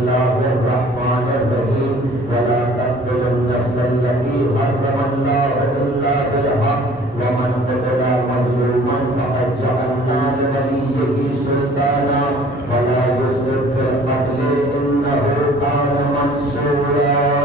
الله الرحمن الرحيم ولا تقتلوا النفس التي حرم الله إلا بالحق ومن قتل مظلوما فقد جعلنا لوليه سلطانا فلا يسرف في القتل إنه كان منصورا.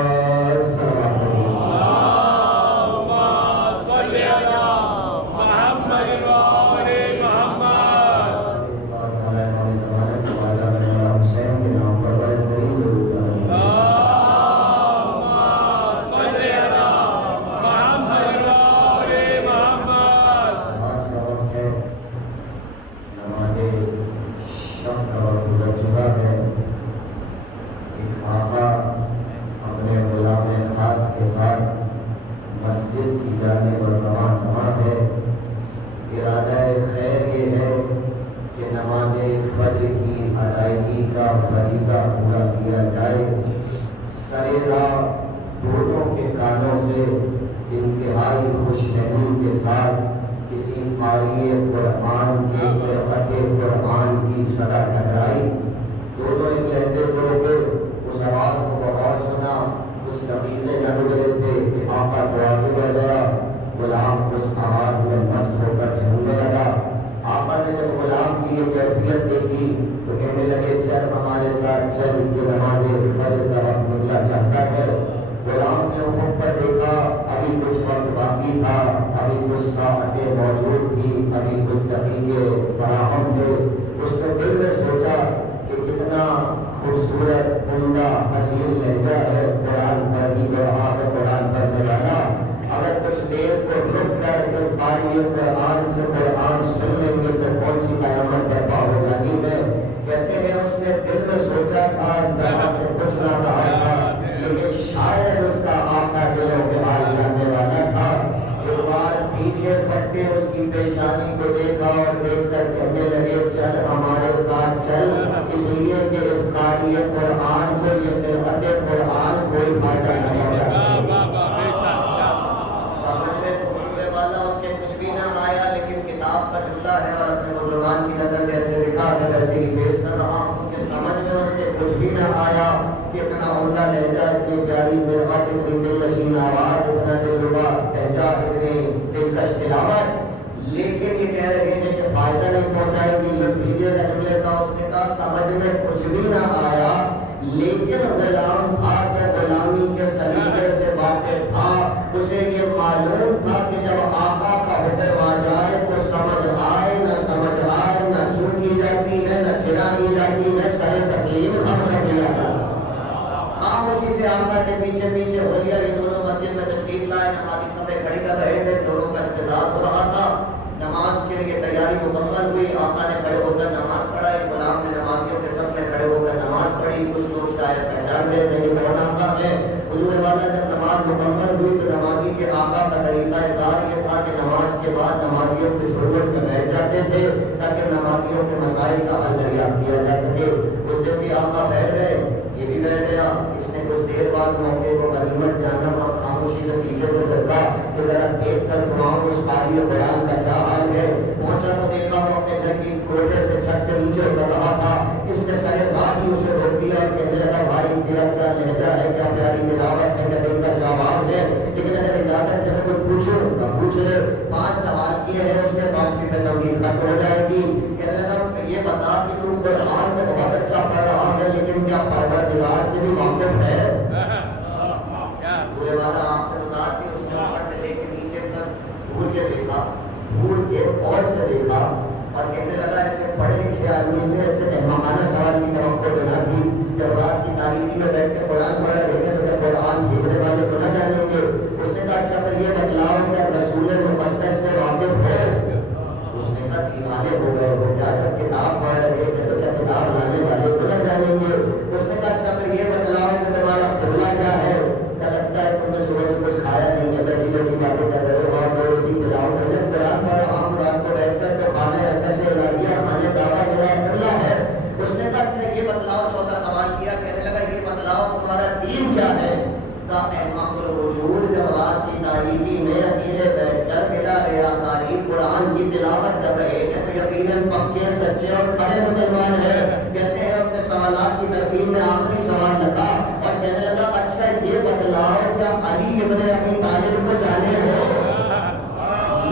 ابن ابی طالب کو جانے ہو؟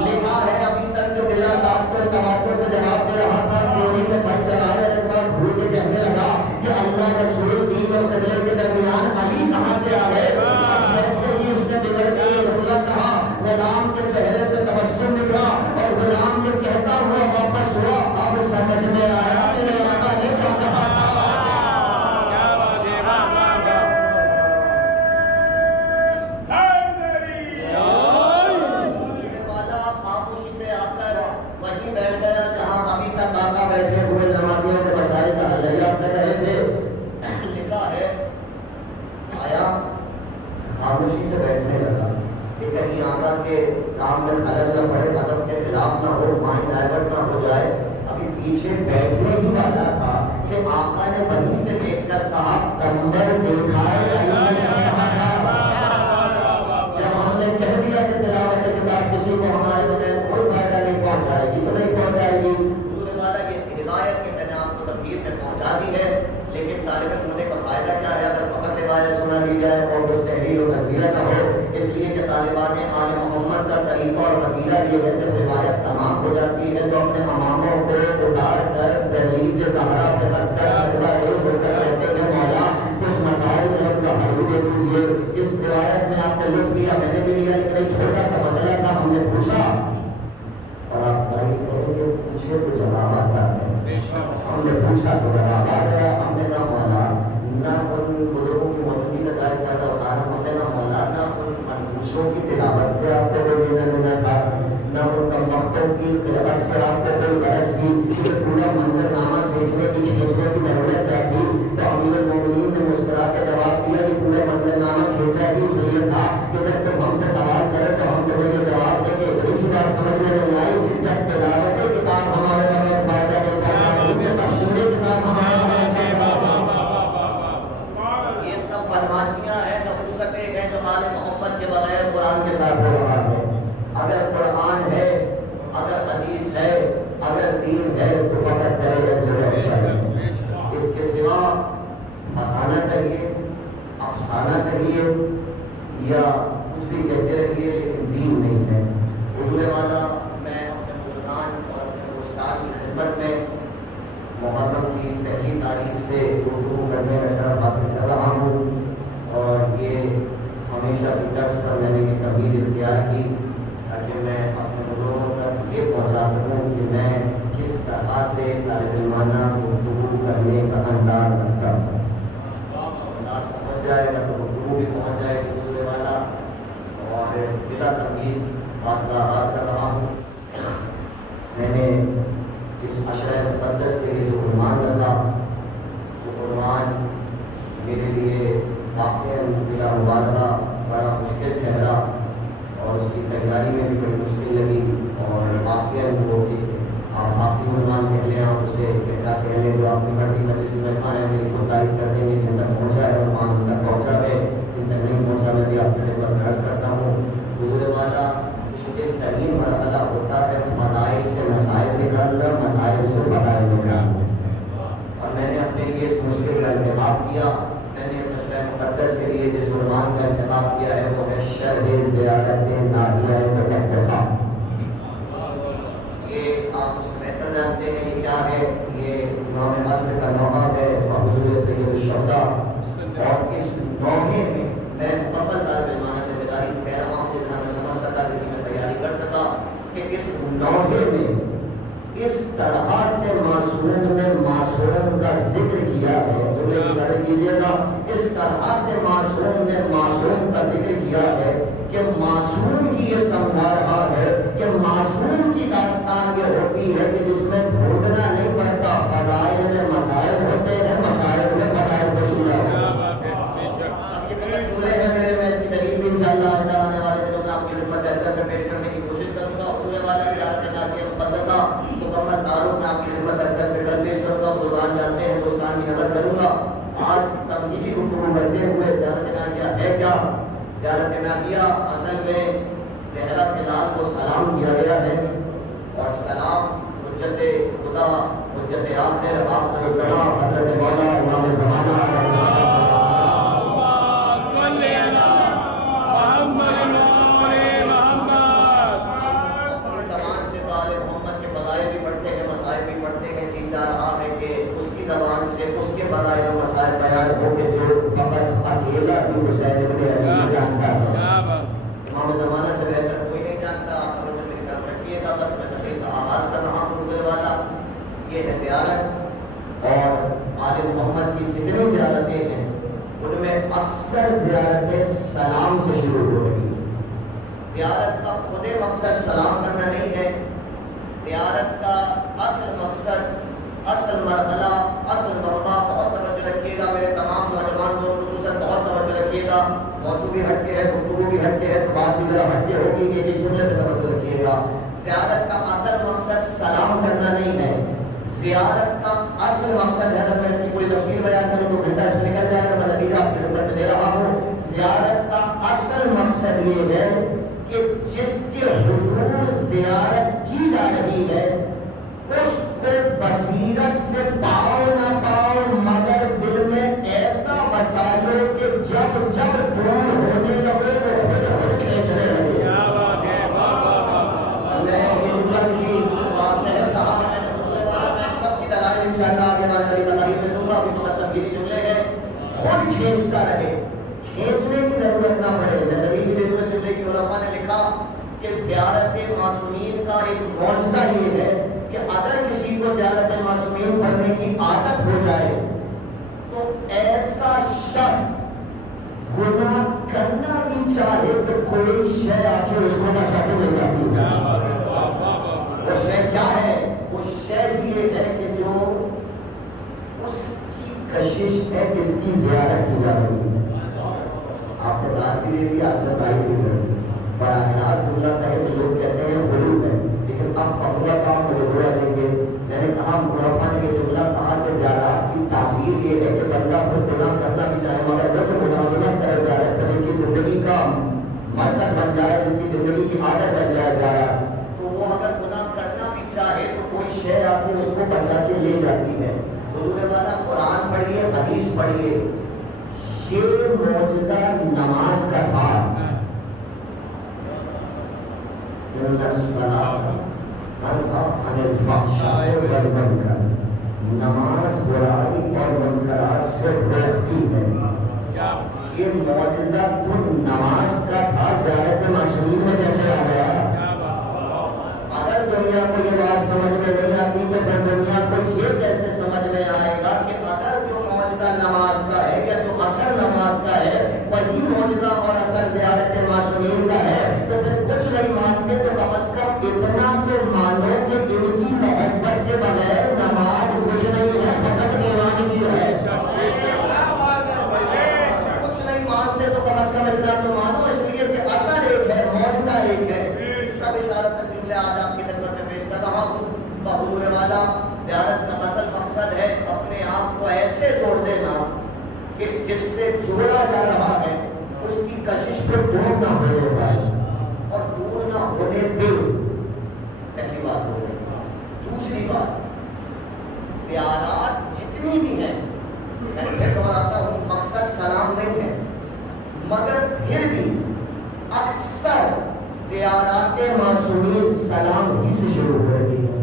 لکھا ہے ابھی تک جو بلا بات کو تواتر سے جواب دے رہا تھا، گولی میں پل چلایا، ایک بار گھوٹ کے کہنے لگا کہ اللہ رسول دین اور قبلے کے درمیان علی کہاں سے آ گئے؟ اب جیسے ہی اس نے بگڑ کے یہ جملہ کہا، غلام کے چہرے پہ تبسم نکلا اور غلام جو کہتا ہوا واپس ہوا، اب سمجھ میں آیا میرے آقا نے کیا کہا تھا۔ بیٹھ گیا جہاں ابھی تک آقا بیٹھے ہوئے نمازیوں کے مسائل کا حل یاد کر رہے تھے۔ لکھا ہے آیا خاموشی سے بیٹھنے لگا کہ کہیں آقا کے کام میں خلل نہ پڑے، ادب کے خلاف نہ ہو، مائنڈ ڈائیورٹ نہ ہو جائے۔ ابھی پیچھے بیٹھنے ہی والا تھا کہ آقا نے وہیں سے دیکھ کر کہا کمبر دیکھائے علی نے سچ کہا تھا۔ جب ہم نے کہہ دیا کہ تلاوت کتاب کسی کو ہمارے بغیر کوئی فائدہ نہیں پہنچائے گی تو نہیں پہنچائے گی، حضور والا یہ ہدایت کے میں نے آپ کو تبلیغ میں پہنچا دی ہے، لیکن طالب علم ہونے کا فائدہ کیا ہے اگر فقط روایت سنا دی جائے اور کچھ تحلیل و تجزیہ نہ ہو؟ اس لیے کہ طالبان آل محمد کا طریقہ اور وسیلہ یہ ہے جب روایت تمام ہو جاتی ہے تو اپنے اماموں کو اٹھا کر دہلیز زہرا پہ رکھ کر سجدہ ریز ہو کر کہتے ہیں مولا کچھ مسائل ہیں ان کا حل بھی دے دیجیے۔ اس روایت میں آپ نے لطف لیا، میں نے بھی لیا، لیکن ایک چھوٹا سا مسئلہ تھا، ہم نے پوچھا اور آپ تعریف کریں گے پوچھے تو جواب آتا ہے، ہم نے پوچھا تو جواب آ گیا۔ ہم نے کہا مولا نہ ان بزرگوں کی موجودگی کا دائز زیادہ اٹھانا، ہم نے کہا مولا نہ ان منحوسوں کی تلاوت پہ آپ کو کوئی دینا تھا، نہ ان کم وقتوں کی قربت سے آپ کو کوئی غرض تھی، کیونکہ پورا منظر نامہ کھینچنے کی ضرورت کیا تھی؟ تو امیر المومنین نے مسکرا کے جواب دیا کہ پورے منظر نامہ کھینچا ہی اس لیے تھا کہ جب تم ہم سے سوال کرے تو ہم تمہیں یہ جواب دیں گے۔ اسی بات سمجھ میں نہیں آئی جب تلاوت کتاب ہمارے بغیر فائدہ نہیں پہنچانے کی، تفسیر کتاب ہمارے بغیر یہ سب بدماشیاں ہیں، نفوستیں ہیں جو آل محمد کے بغیر قرآن کے ساتھ ہو رہا ہے۔ اگر قرآن ہے، اگر حدیث ہے، اگر دین ہے تو فقط کرے اس کے سوا افسانہ کہیے، افسانہ کہیے یا کچھ بھی کہتے رہیے لیکن دین نہیں ہے۔ حضور والا میں اپنے بزرگان اور اپنے استاد کی خدمت میں محرم کی پہلی تاریخ سے گفتگو کرنے کا شرف حاصل کر رہا ہوں، اور یہ ہمیشہ کی طرز پر میں نے یہ تمہید اختیار کی تاکہ میں اپنے بزرگوں تک یہ پہنچا سکوں کہ میں کس طرح سے طالب علمانہ گفتگو کرنے کا انداز رکھتا ہوں۔ انداز پہنچ جائے گا تو گفتگو بھی پہنچ جائے گی حضور والا۔ اور بلا تمہید بات کا آغاز کر رہا ہوں۔ میں نے اس عشرہ مقدس کے لیے جو عنوان رکھا وہ عنوان میرے لیے واقعی بلا مبالغہ بڑا مشکل ٹھہرا اور اس کی تیاری میں بھی بڑی مشکل لگی، اور واقعی وہ کہ آپ آخری عنوان کہہ لیں، آپ اسے پہلا کہہ لیں جو آپ کی بڑی مجلس میں بیٹھا ہے میری کو تعریف کر دیں گے، جن تک پہنچا ہے اور وہاں تک پہنچا ہے، جن تک نہیں پہنچا میں بھی آپ کے پر عرض کرتا ہوں۔ حضور والا مشکل ترین مرحلہ ہوتا ہے فضائل سے مسائل نکالنا، مسائل سے فضائل نکالنا، اور میں نے اپنے لیے اس مشکل کا انتخاب کیا۔ میں نے اس عشرہ مقدس کے لیے جس عنوان کا انتخاب کیا ہے وہ ہے شرح زیارت ناحیہ الاحتساب۔ یہ آپ اس میں بہتر جانتے ہیں یہ کیا ہے، یہ امام عصر کا نوحہ ہے اور حضور سید الشہداء، اور اس نوحے میں میں مکمل طالب علمانہ ذمہ داری سے کہہ رہا ہوں جتنا میں سمجھ سکا، جتنی میں تیاری کر سکا، کہ اس نوحے میں اس طرح سے معصوم نے معصوم کا ذکر کیا ہے، جملے کی قدر کیجیے گا، اس طرح سے معصوم نے معصوم کا ذکر کیا ہے کہ معصوم ہی یہ سمجھا رہا ہے کہ معصوم کی داستان یہ ہوتی ہے کہ جس میں ڈھونڈنا نہیں پڑتا، فضائل میں مسائل ہوتے ہیں، مسائل میں فضائل وسیلہ ہوتے ہیں۔ اب یہ پتہ جملے ہیں میرے، میں اس کی دلیل بھی انشاءاللہ آنے والے دنوں میں آپ کی خدمت درگاہ میں پیش کرنے کی کوشش کروں گا۔ حضور والا زیارت ناحیہ مقدسہ مکمل تعارف میں آپ کی خدمت درگاہ میں کل پیش کروں گا، بزرگان جانتے ہیں، دوستان کی نظر کروں گا۔ آج تمہیدی گفتگو کرتے ہوئے زیارت ناحیہ ہے کیا؟ زیارت ناحیہ اصل میں زہرا کے لال کو سلام کیا گیا ہے، اور سلام حجت خدا، حجت آخر، آخر الزمان، حضرت مولا امام زمانہ ہیں ان میں اکثر زیارت سلام سے شروع ہو رہی ہے. زیارت کا خود مقصد سلام کرنا نہیں ہے. زیارت کا اصل مقصد، اصل مرحلہ، اصل مرحلہ، بہت توجہ رکھیے گا میرے تمام نوجوان دوست، خصوصاً بہت توجہ رکھیے گا. موضوع بھی ہٹتے ہے، گفتگو بھی ہٹتے ہے، تو بات بھی ذرا ہٹتے ہوگی کہ یہ جملے پہ توجہ رکھیے گا. زیارت کا اصل مقصد سلام کرنا نہیں ہے. زیارت کا اصل مقصد ہے، اگر میں اس کی پوری تفصیل بیان کروں تو گھنٹہ اس میں نکل جائے گا، میں نتیجہ آپ کی خدمت میں دے رہا ہوں. زیارت کا اصل مقصد یہ ہے کہ جس کے حضور زیارت کی جا رہی ہے اس کو بصیرت سے پاؤ نہ پاؤ مگر دل میں ایسا بسا لو کہ جب جب دور ہونے لگے وہ خود خود کھینچنے لگے. میں یہ جملہ کسی بات ہے کہا میں نے حضور والا، میں سب کی دلائل انشاءاللہ آگے والی والی تقریب میں دوں گا. ابھی فقط تنقیدی جملے ہیں. خود کھینچتا رہے، کھینچنے کی ضرورت نہ پڑے. نبی کی ضرورت جملے کی علماء نے لکھا کہ زیارت معصومین کا ایک معجزہ یہ ہے کہ اگر کسی کو زیارت معصومین پڑھنے کی عادت ہو جائے تو ایسا شخص گناہ کرنا بھی چاہے تو کوئی شے آ کے اس کو بچا کے لے جاتی ہے. وہ شے کیا ہے؟ وہ شے یہ ہے کہ جو اس کی کشش ہے جس کی زیارت کی جا رہی ہے. آپ نے داد بھی دے دی، آپ نے بھائی بھی دے دی. بڑا ہنار جملہ کہے تو لوگ کہتے ہیں غلوب ہے، لیکن اب کہوں گا کام مجھے برا دیں گے. میں نے کہا مرافع نے یہ جملہ کہا کہ زیارت کی تاثیر یہ ہے کہ بندہ پھر گناہ کرنا بھی چاہے مگر وہ جو مداومت کرے زیارت پر اس کی زندگی کا مرکز بن جائے، ان کی زندگی کی عادت بن جائے زیارت، تو وہ اگر گناہ کرنا بھی چاہے تو کوئی شے آ کے اس کو بچا کے لے جاتی ہے. حضور والا قرآن پڑھیے، حدیث پڑھیے. یہ معجزہ نماز کا تھا. نماز برائی اور منکرات سے روکتی ہے. یہ معجزہ تو نماز کا تھا، زیارت معصومین میں کیسے آ گیا؟ اگر دنیا کو یہ بات سمجھ میں نہیں آتی تو پھر دنیا کو یہ کیسے سمجھ میں آئے گا کہ اگر جو معجزہ نماز کا ہے یا جو اثر نماز کا ہے وہی معجزہ اور اثر زیارت معصومین کا ہے، تو پھر کچھ نہیں مانتے تو کم از کم اتنا تو مانو کہ ان کی محبت کے بغیر نماز کچھ نہیں ہے، فقط ایمانگی ہے. کچھ نہیں مانتے تو کم از کم اتنا تو مانو، اس لیے کہ اثر ایک ہے، معجزہ ایک ہے. سب اشارت تک جملے آج آپ کی خدمت میں پیش کر رہا ہوں. حضور والا زیارت کا اصل مقصد ہے اپنے آپ کو ایسے جوڑ دینا کہ جس سے جوڑا جا رہا ہے اس کی کشش پہ دور نہ ہونے پائے اور دور نہ ہونے دے. پہلی بات ہو گئی. دوسری بات، زیارات جتنی بھی ہیں، میں پھر دہراتا ہوں، مقصد سلام نہیں ہے مگر پھر بھی اکثر زیارات معصومین سلام ہی سے شروع ہو رہی ہے.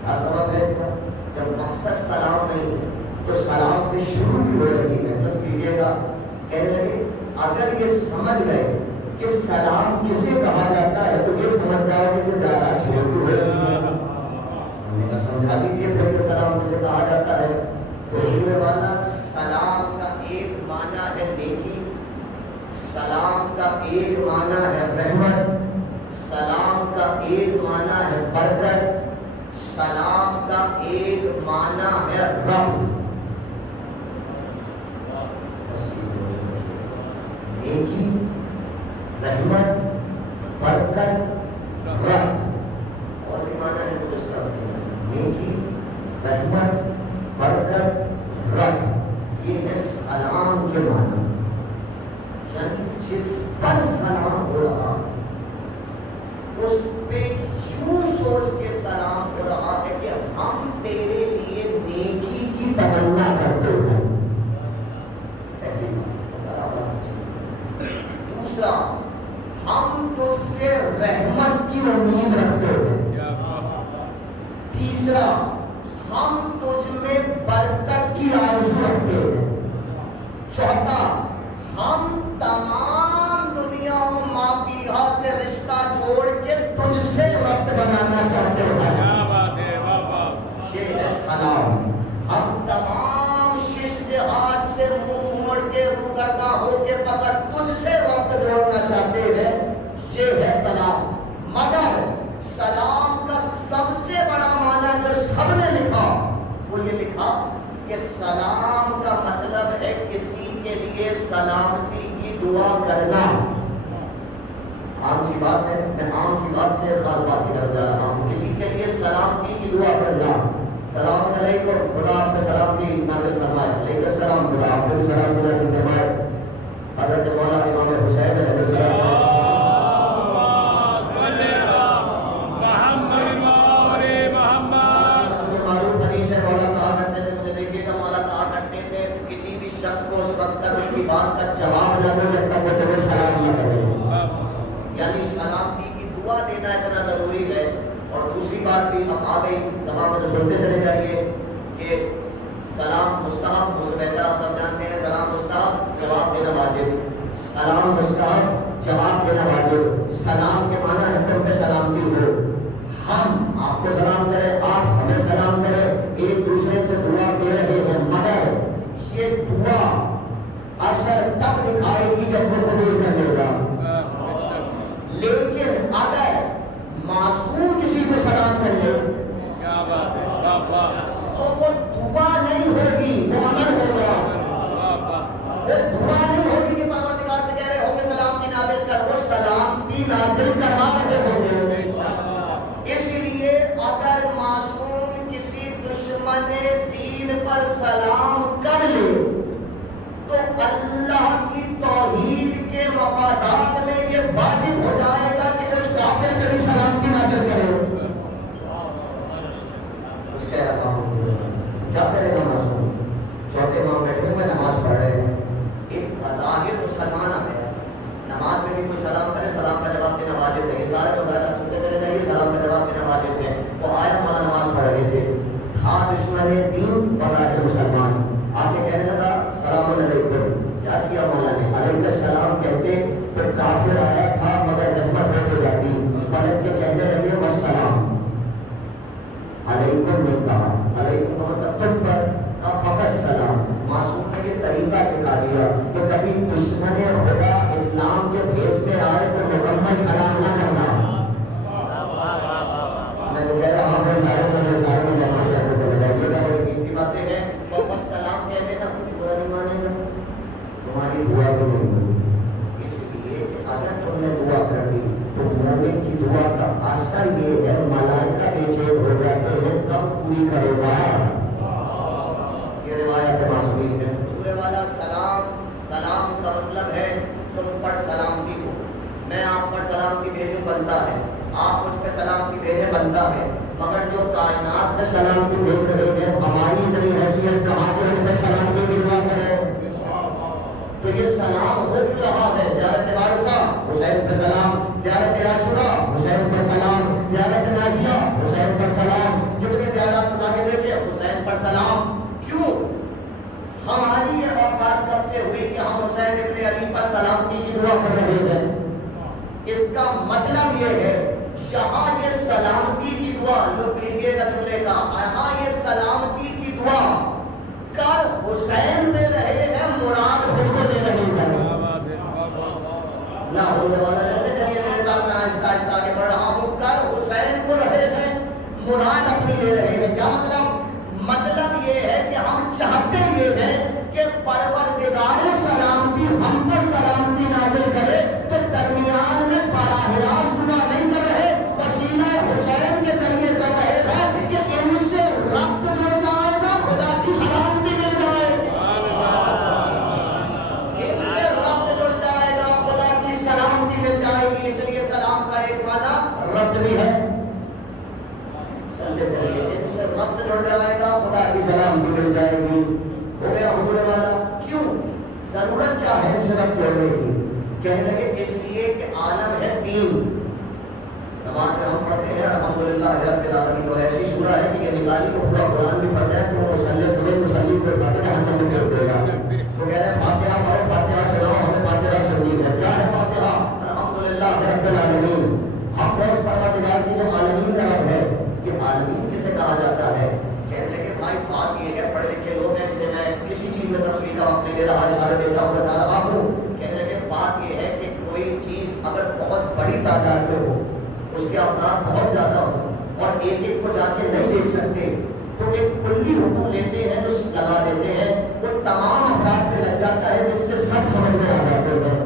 کیا سبب ہے اس کا؟ جب مقصد سلام نہیں ہے تو سلام سے شروع بھی ہو رہی ہے. تو کیجیے گا، کہنے لگے اگر یہ سمجھ گئے کہ سلام کسے کہا جاتا ہے تو یہ سمجھ جاؤ گے کہ زیادہ شروع بھی ہو رہی ہے. ہم نے سمجھا دیجیے پھر کہ سلام کسے کہا جاتا ہے. تو حضور والا سلام کا ایک معنی ہے نیکی، سلام کا ایک معنی ہے رحمت، سلام کا ایک معنی ہے برکت، سلام کا ایک معنی ہے رحمت. نیکی، رحمت، برکت، رحمت. اور بھی معنی ہے کچھ اس طرح نیکی، رحمت، برکت، رحمت. یہ ہے سلام کے معنی. یعنی جس پر سلام ہو رہا اس پہ یوں سوچ کے سلام ہو رہا ہے کہ ہم تیرے لیے نیکی کی تمنا کرتے ہیں. دوسرا، ہم تجھ سے رحمت کی امید رکھتے ہیں. تیسرا، ہم تجھ میں برکت کی آرزو رکھتے ہیں. چوتھا، ہم تمام دنیا و مابیہا سے رشتہ جوڑ کے تجھ سے ربط بنانا چاہتے ہیں. کیا بات ہے، واہ واہ. یہ ہے سلام. ہم تمام شش جہاد سے منہ موڑ کے روگرداں ہو کے فقط تجھ سے ربط جوڑنا چاہتے ہیں، یہ ہے سلام۔ مگر سلام کا سب سے بڑا معنی جو سب نے لکھا وہ یہ لکھا کہ سلام کا مطلب ہے کسی کے لیے سلامتی کی دعا کرنا۔ عام سی بات ہے، میں عام سی بات سے خاص بات کی طرف جا رہا ہوں۔ کسی کے لیے سلامتی کی دعا کرنا۔ سلام علیکم، خدا آپ پہ سلامتی نازل فرمائے۔ علیکم السلام، خدا آپ پہ بھی سلامتی نازل فرمائے۔ حضرت مولا امام حسین علیہ السلام معروف حدیث ہے، مولا کہا کرتے تھے، مجھے دیکھیے گا، مولا کہا کرتے تھے کسی بھی شخص کو اس وقت تک اس کی بات کا جواب نہ دو جب تک وہ تمہیں سلام نہ کرے۔ یعنی سلامتی کی دعا دینا اتنا ضروری ہے۔ اور دوسری بات بھی اب آ گئی، تمام تو سنتے چلے جائیے کہ سلام مستحب، اس سے بہتر آپ سب جانتے ہیں سلام مستحب، جواب دینا واجب۔ سلام مستحب، جواب دینا واجب۔ سلام کے معنی ہے تم پہ سلامتی ہو، ہم آپ کو سلام کریں، آپ ہمیں سلام کریں، ایک دوسرے سے دعا دے رہے ہیں، مگر یہ دعا اثر تب دکھائے گی جب وہ قبول کر لے گا۔ لیکن اگر معصوم کسی کو سلام کر لے تو وہ دعا نہیں ہوگی، وہ عمل ہوگا۔ وہ دعا نہیں ہوگی کہ پروردگار سے کہہ رہے ہوں گے سلامتی نازل کر، وہ سلامتی نازل کروا رہے ہوں گے۔ اس لیے اگر معصوم کسی دشمن دین پر سلام کر لے تو اللہ کی توحید کے مفادات میں یہ واجب ہو جائے گا کہ اس کافر پہ بھی سلامتی نازل کرے۔ کچھ کہہ رہا ہوں، کیا کرے گا معصوم؟ چھوٹے ماں بیٹھے ہوئے نماز پڑھ رہے ہیں، ایک ظاہر مسلمان ہے، نماز میں بھی کوئی سلام کرے، سلام کا جواب دینا واجب ہے۔ سارے لوگ سنتے چلے جائیے، سلام کا جواب دینا واجب ہے۔ وہ آیا والا نماز پڑھ رہے تھے، تھا دشمن دین بغیر مسلمان، آ کے کہنے لگا السلام علیکم۔ کیا کیا مولا نے؟ علیہ السلام کہتے تو کافر آیا تھا مگر رحمت ہو جاتی، پلٹ کے کہنے لگے والسلام علیکم نے کہا، علیکم کا مطلب تم پر، کا فقط سلام۔ معصوم نے یہ طریقہ سکھا دیا کہ کبھی دشمن خدا اسلام کے بھیجتے آئے تو مکمل سلام نہ کرنا۔ میں تو کہہ رہا ہوں سارے چلے جائے، یہ بڑی قیمتی باتیں ہیں۔ اور بس سلام کہہ دینا برا نہیں مانے گا، تمہاری دعا بھی نہیں ہوگی۔ اس لیے اگر تم نے دعا کر دی تو مومن کی دعا کا اثر یہ ہے ملائکہ نیچے ہو جاتے ہیں، کب پوری کرے گا؟ یہ روایت معصومین ہے۔ حضور والا سلام کا مطلب ہے تم پر سلامتی ہو، میں آپ پر سلامتی بھیجوں بنتا ہے، آپ مجھ پہ سلامتی بھیجیں بنتا ہے، مگر جو کائنات میں سلامتی بھیج رہے ہیں ہماری اتنی حیثیت کہاں پہ ان پہ سلامتی کی دعا کرے؟ تو یہ سلام ہو کیوں رہا ہے؟ زیارت وارثہ حسین پہ سلام، زیارت عاشورہ حسین پر سلام، زیارت ناجیہ حسین پر سلام، جتنے زیارات اٹھا کے دیکھے حسین پر سلام۔ کیوں؟ ہماری یہ اوقات کب سے ہوئی کہ ہم حسین ابن علی پر سلامتی کی دعا کر رہے ہیں؟ اس کا مطلب یہ ہے یہاں یہ سلامتی کی دعا، لوگ لیجیے گا جملے کا، یہاں یہ سلامتی کی دعا کر حسین دے رہے ہیں، مراد خود کو دے رہے ہیں نہ ہونے والا رہتے چلیے میرے ساتھ میں آہستہ آہستہ آگے بڑھ رہا ہوں۔ کر حسین کو رہے ہیں، مراد اپنی لے رہے ہیں۔ کیا مطلب یہ ہے کہ ہم چاہتے یہ ہے کہ پروردگار سلامتی ہم پر سلامتی نازل کرے تو درمیان میں براہ راست دعا نہیں کر رہے، وسیلہ حسین کے ذریعے کر رہے ہیں کہ ان سے ربط جڑ جائے گا، خدا کی سلامتی مل جائے، ان سے ربط جڑ جائے گا، خدا کی سلامتی مل جائے گی۔ اس لیے سلام کا ایک معنی ربط بھی ہے، ان سے ربط جڑ جائے گا، خدا کی سلامتی مل جائے گی۔ ہو گیا حضور والا۔ کیوں؟ ضرورت کیا ہے ان سے ربط جوڑنے کی؟ کہنے لگے اس لیے کہ عالم ہے دین۔ نماز میں ہم پڑھتے ہیں الحمدللہ رب العالمین، اور ایسی سورہ ہے کہ یہ نکالی کو پورا قرآن بھی پڑھ جائے تو وہ مصلی سمجھ مصلی کو فاتحہ ہم تک کر دے گا۔ تو کہہ رہے فاتحہ پڑھو، فاتحہ سناؤ، ہمیں فاتحہ سننی ہے۔ کیا ہے فاتحہ؟ الحمدللہ رب العالمین۔ ہم کو اس پروردگار کی جو عالمین کا رب ہے، یہ عالمین کسے کہا جاتا ہے؟ کہنے لگے بھائی بات یہ ہے پڑھے لکھے لوگ ہیں، اس لیے میں کسی چیز میں تفصیل کا وقت نہیں دے رہا، اشارہ دیتا ہوں بتا رہا ہوں. کہنے لگے بات یہ ہے کہ کوئی چیز اگر بہت بڑی تعداد میں ہو، اس کے افراد بہت زیادہ ہو اور ایک ایک کو جا کے نہیں دیکھ سکتے، تو ایک کلی حکم لیتے ہیں جو لگا دیتے ہیں، وہ تمام افراد پہ لگ جاتا ہے جس سے سب سمجھ میں آ جاتے ہیں.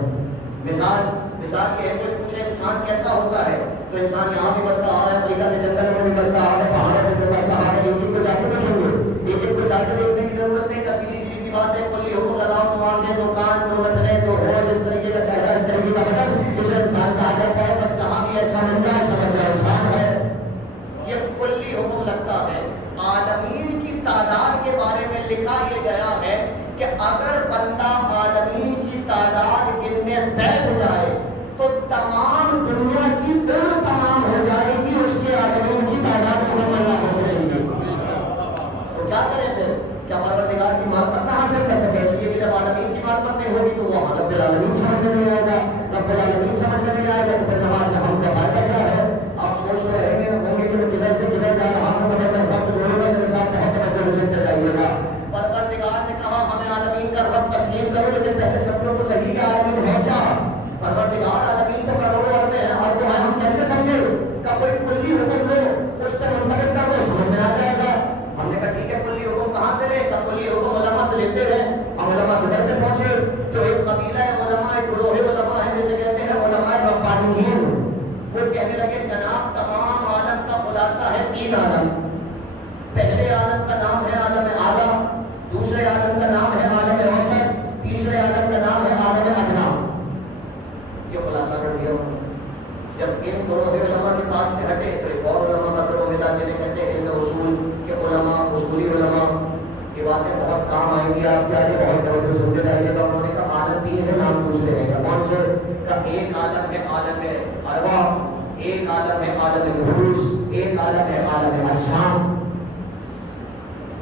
مثال یہ ہے کہ پوچھے انسان کیسا ہوتا ہے، تو انسان یہاں بھی بستا آ رہا ہے، افریقہ کے جنگل میں بھی بستا آ رہا ہے، پہاڑوں میں بھی بستا آ رہا ہے. ایک ایک کو جا کے دیکھیں گے، ایک ایک کو جا کے دیکھنے کی ضرورت نہیں. کا سیدھی سیدھی بات ہے، کلی حکم لگاؤ تو آنکھیں تو کان تو نظریں تو ہو، جس طریقے کا چہرہ اس طریقے کا بدن، اسے انسان کہا جاتا ہے. بس جہاں بھی ایسا بن جائے سمجھ جائے انسان ہے. یہ کلی حکم لگتا ہے. عالمین کی تعداد کے بارے میں لکھا یہ گیا ہے کہ اگر بندہ عالمین کی تعداد گننے بیٹھ جائے تو تمام دنیا کی تمام ہو جائے گی، اس کے عالمین کی تعداد مکمل نہ ہو سکے گی. تو کیا کریں پھر؟ کیا پروردگار کی معرفت نہ حاصل کر سکے؟ اس لیے کہ جب عالمین کی معرفت نہیں ہوگی تو وہ رب العالمین سمجھ میں نہیں آئے گا. رب العالمین سمجھ میں نہیں آئے گا تو پھر نماز میں ہم کا فائدہ کیا ہے؟ آپ سوچ میں رہیں گے ہوں گے کہ میں کدھر سے کدھر جا رہا ہوں، مگر میں وقت جو ہوگا میرے ساتھ بہت توجہ سے چلائیے گا. پروردگار نے کہا ہمیں عالمین کا رب تسلیم کرو، لیکن پہلے سمجھو تو صحیح کہ عالمین ہے کیا؟ پروردگار عالمین تو کروڑوں ارب ہے، اور وہ ہم کیسے سمجھے؟ کا کوئی کلی حکم لو، اس پہ منتقل کر دو، سمجھ میں آ جائے گا. ہم نے کہا ٹھیک ہے، کلی حکم کہاں سے لے؟ کا کلی حکم علماء سے لیتے ہیں. ہم علماء کے در پہ پہنچے تو ایک قبیلہ علماء، ایک گروہ علماء ہے جسے کہتے ہیں علماء ربانیین. وہ کہنے لگے جناب تمام عالم کا خلاصہ ہے 3 عالم. پہلے عالم کا نام ہے عالم اعلیٰ، دوسرے عالم کا نام ہے عالم اوسط، تیسرے عالم کا نام ہے عالم ادنیٰ. یہ خلاصہ کر دیا. جب ان گروہ علماء کے پاس سے ہٹے تو ایک اور علماء کا گروہ ملا جنہیں کہتے ہیں علم اصول کے علماء، اصولی علماء. یہ باتیں بہت کام آئیں گی آپ کے آگے، بہت توجہ سنتے رہیے گا. انہوں نے کہا عالم 3 ہے، نام دوسرے ہیں. کون سے؟ کا ایک عالم ہے عالم ارواح، ایک عالم ہے عالم نفوس، ایک عالم ہے عالم اجسام.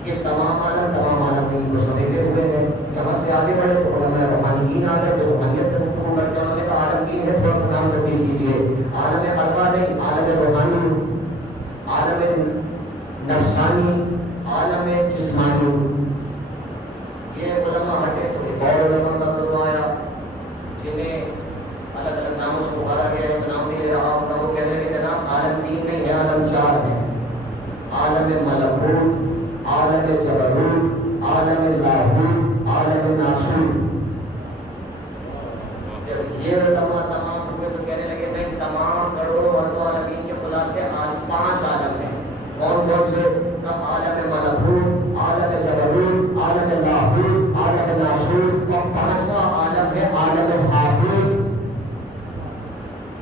یہ تمام عالم دین کو سمیٹے ہوئے ہیں. یہاں سے آگے بڑھے تو علماء روحانیین آ گئے جو روحانیت پہ گفتگو کرتے ہیں. انہوں نے کہا عالم دین ہے، تھوڑا سا نام تبدیل کیجیے. عالم ارواح نہیں، عالم روحانی، عالم نفسانی، عالم جسمانی. یہ علماء ہٹے تو ایک اور علماء کا گروہ آیا جنہیں الگ الگ ناموں سے پکارا گیا ہے. نام نہیں لے رہا ہوگا. وہ کہنے لگے جناب عالم 3 نہیں ہے، عالم 4 ہے. عالم ملکوت، عالم جبروت، عالم لاہوت، عالم ناسوت. جب یہ علماء تمام ہوئے تو کہنے لگے نہیں، تمام کروڑوں ارب عالمین کے خلاصے 5 عالم ہیں. کون کون سے؟ عالم ملکوت، عالم جبروت، عالم لاہوت، عالم ناسوت، اور 5واں عالم ہے عالم ہاہوت.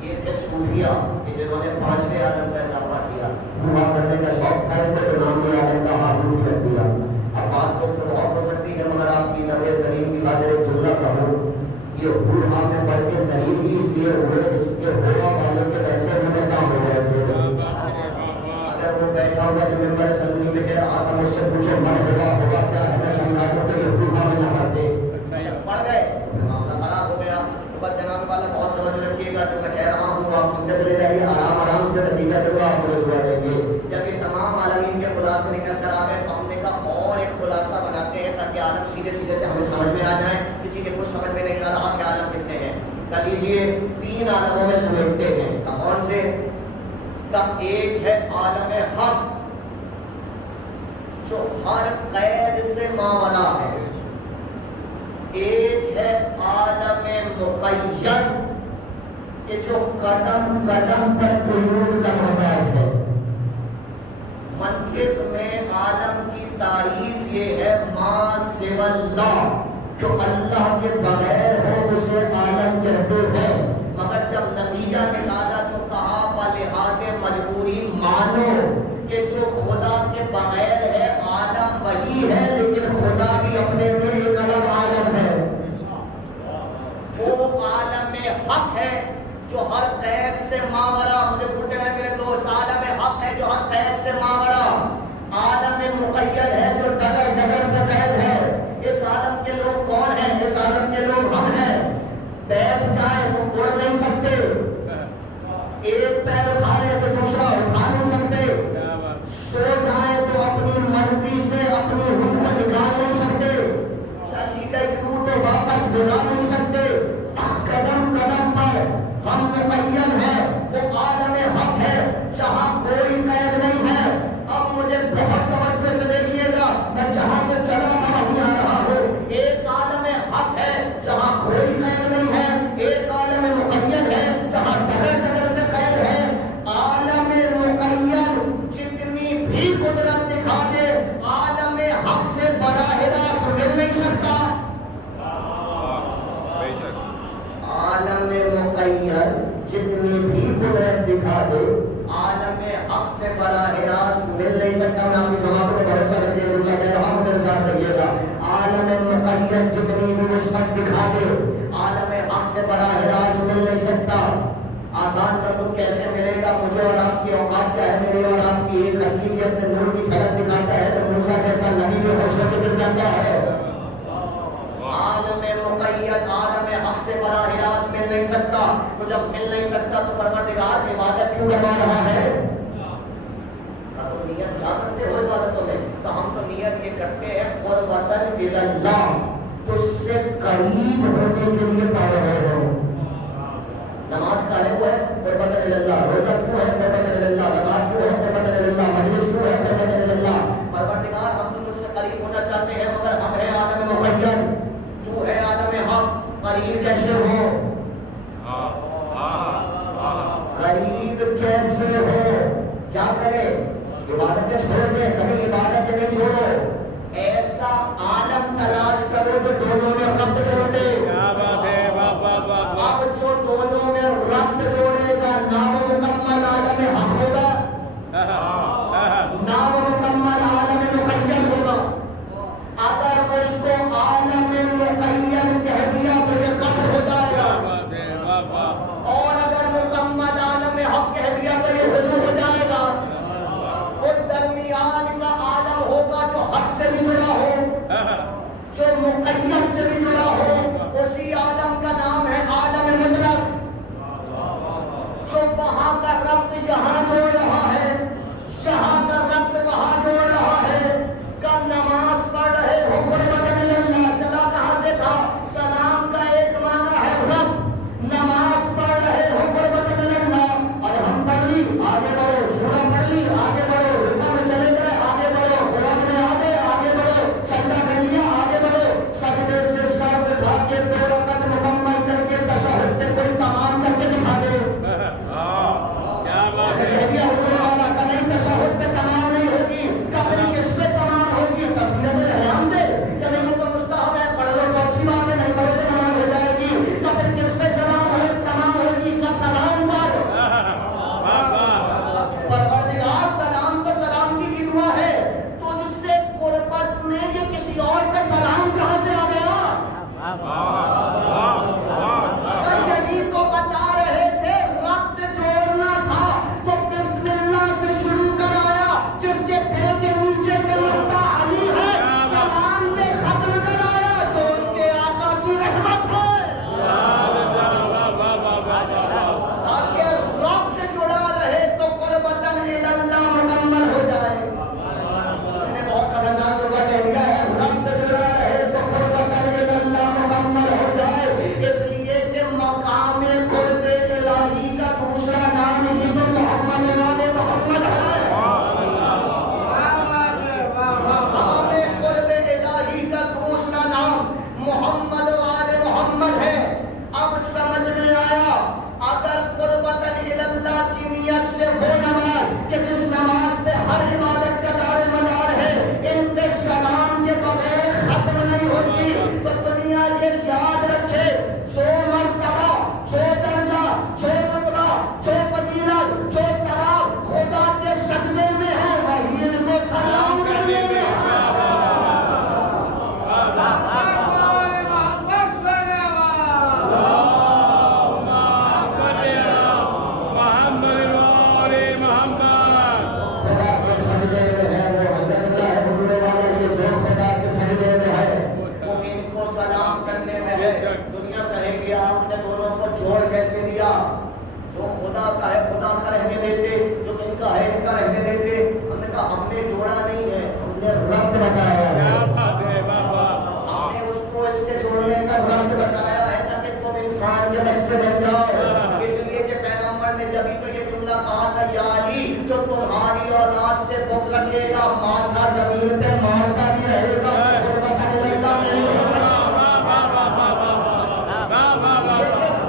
یہ ہے صوفیہ کہ جنہوں نے 5ویں عالم کا اضافہ کیا. دعا کرنے کا شوق تھا تو نام بھی عالم کا ہاہوت رکھ دیا. اب بات تو بہت ہو سکتی ہے، مگر آپ کی نبی سلیم کی خاطر ایک جملہ کہوں. یہ ہور ہم نے پڑھ کے سلیم ہی اس لیے ہوئے اس کے ہوا والوں کے ویسے ہمیں کام ہو جائے. اگر وہ بیٹھا ہوگا جو ممبر سلمی میں کہہ رہا تھا مجھ سے پوچھو ہوگا کیا ہے، میں سمجھا دوں کہ یہ ہور ہم نہ پڑھتے. پڑھ گئے معاملہ خراب ہو گیا. بس جناب والا بہت توجہ رکھیے گا. جب میں کہہ رہا ہوں آپ سنتے چلے جائیے، آرام سے نتیجہ جو آپ مجھے دعا دیں گے. جب یہ تمام عالمین کے خلاصے نکل کر آ گئے تو ہم نے کہا اور ایک خلاصہ بناتے ہیں تاکہ عالم سیدھے سیدھے سے ہمیں سمجھ میں آ جائیں. کسی کے کچھ سمجھ میں نہیں آ رہا کہ عالم کتنے ہیں. کر لیجیے 3 عالموں میں سمیٹتے ہیں. کون سے؟ کا ایک ہے عالم حق جو ہر قید سے ماولا ہے. ایک ہے عالم مقید کہ جو قدم قدم پر قیود کا محتاج ہے. منطق میں عالم کی تعریف یہ ہے ما سوى اللہ، جو اللہ کے بغیر ہو اسے عالم کہتے ہیں. مگر جب نتیجہ نکالا تو کہا بلحاظ مجبوری مانو کہ جو خدا کے بغیر ہے عالم وہی ہے، لیکن خدا بھی اپنے میں ایک الگ عالم ہے. وہ عالم حق ہے جو ہر قید سے ماورا. مجھے بھولتے ہیں میرے دوست، عالم حق ہے جو ہر قید سے ماورا. عالم مقید ہے جو ڈگر ڈگر پہ قید ہے. اس عالم کے لوگ کون ہیں؟ اس عالم کے لوگ ہم ہیں. بیٹھ جائیں تو اڑ نہیں سکتے، ایک پیر اٹھا لے تو دوسرا اٹھا نہیں سکتے. سو جائیں تو اپنی مرضی سے اپنی روح کو نکال نہیں سکتے. ٹھیک ہے کو واپس بلا نہیں سکتے. قدم قدم پر ہم مقید ہیں. وہ عالم حق ہے جہاں کوئی قید نہیں ہے. اب مجھے بہت توجہ سے دیکھیے گا، میں جہاں سے چلا تھا وہیں آ رہا ہوں. ایک عالم حق ہے جہاں کوئی قید نہیں ہے، ایک عالم مقید ہے جہاں جگہ جگہ پہ قید ہے. عالم مقید جتنی بھی قدرت دکھا دے عالم حق سے براہ راست مل نہیں سکتا. عالم مقید جتنی بھی قدرت دکھا دے عالم حق سے براہ راست مل نہیں سکتا. میں آپ کی سماعتوں کو بھروسہ رکھتے ہیں، اللہ کہہ رہا ہوں میرے ساتھ رہیے گا. عالم مقید جتنی بھی وسعت دکھا دے عالم حق سے براہ راست مل نہیں سکتا. آسان کر دو کیسے ملے گا؟ مجھے اور آپ کی اوقات کیا ہے؟ میرے اور آپ کی ایک ہلکی سی اپنے نور کی جھلک دکھاتا ہے تو موسیٰ جیسا نبی بھی حوصلے پہ مل جاتا ہے. عالم مقید عالم حق سے براہ راست مل نہیں سکتا. تو جب مل نہیں سکتا تو پروردگار کی عبادت کیوں کروا رہا ہے؟ تو نیت کیا کرتے ہو عبادتوں میں؟ تو ہم تو نیت یہ کرتے ہیں قربتاً اللہ، تجھ سے قریب ہونے کے لیے پا رہے ہو. نماز کا ہے وہ ہے قربتاً اللہ، روزہ کیوں ہے قربتاً اللہ، زکات کیوں ہے قربتاً اللہ، مجلس کیوں ہے قربتاً اللہ. پروردگار ہم تو تجھ سے قریب ہونا چاہتے ہیں مگر ہم ہیں عالم مقید، تو ہے عالم حق. قریب کیسے ہو؟ قریب کیسے ہو؟ کیا کرے؟ عبادتیں چھوڑ دے، کبھی عبادت نہیں چھوڑو. ایسا عالم تلاش کرو جو دونوں میں ربط جوڑ دے. اب جو دونوں میں ربط جوڑے گا نہ وہ مکمل عالم حق ہوگا نہ وہ مکمل عالم مقید ہوگا. اگر اس کو عالم مقید کہہ دیا تو یہ کفر ہو جائے گا، اور اگر مکمل عالم حق کہہ دیا تو یہ حدود ہو جائے گا. وہ درمیان کا عالم ہوگا جو حق سے بھی جڑا ہو، جو مقید سے بھی جڑا ہو. اسی عالم کا نام ہے عالم مطلق، جو وہاں کا ربط یہاں جوڑ رہا ہے، یہاں کا ربط وہاں جوڑ رہا ہے. کا نماز پڑھ رہے ہو قربتاً اللہ، چلا کہاں سے تھا؟ سلام کا ایک معنی ہے رب. نماز پڑھ رہے ہو قربتاً اللہ، اور ہم پڑھ لی آگے بڑھو، سورہ پڑھ لی آگے بڑھو، رکوع میں چلے گئے آگے بڑھو، قرآن میں آ گئے آگے بڑھو، سجدہ کر لیا آگے بڑھو. سجدے سے سر اٹھا کے 2 رکعت مکمل کر کے تشہد پہ کوئی تمام کر کے دکھا دے. کہہ دیا حضور والا کا نہیں تشہد پہ تمام نہیں ہوگی، کبھی کس پہ تمام ہوگی؟ تکبیرۃ الاحرام پہ. کہ نہیں وہ تو مستحب ہے، پڑھ لو تو اچھی بات ہے، نہیں پڑھو تو تمام ہو جائے گی. کبھی کس پہ سلام ہے تمام ہوگی؟ کا سلام پر. پروردگار سلام تو سلامتی کی دعا ہے، تو جس سے قربت میں یہ کسی اور پہ سلام کہاں سے آ گیا؟ یہی کو بتا رہے تھے ربط جوڑنا تھا تو بسم اللہ سے شروع کرایا. جس کے پیر کے نیچے کے نقطہ علی ہے سلام پہ ختم کرایا تو اس کے آقا کی رحمت ہے. تاکہ ربط جڑا رہے تو قربتاً اللہ مکمل ہو جائے. میں نے بہت خطرناک جملہ کہہ دیا ہے، ربط جڑا رہے تو قربتاً اللہ مکمل ہو جائے. اس لیے کہ مقام قرب الہی کا دوسرا نام ہی تو محمد آل محمد ہے. مقام قرب الہی کا دوسرا نام محمد آل محمد ہے. اب سمجھ میں آیا اگر قربتاً اللہ کی نیت سے وہ نماز کہ جس نماز پہ ہر عبادت کا دار مدار ہے ان پہ سلام کے بغیر ختم نہیں ہوتی، تو دنیا یہ یاد رکھے جو مرتبہ، جو درجہ، جو رتبہ، جو فضیلت، جو ثواب خدا کے سجدے میں ہے وہی ان کو سلام کرنے میں ہے. دنیا کہے گی آپ نے دونوں کو جوڑ کیسے دیا؟ جو خدا کا ہے خدا کا رہنے دیتے، جو ان کا ہے ان کا رہنے دیتے. ہم نے کہا ہم نے جوڑا نہیں ہے، ہم نے رب بتایا ہے. ہم نے اس کو اس سے جوڑنے کا زمین پہ مارتا بھی رہے گا تو بتانے لگتا نہیں ہوگا۔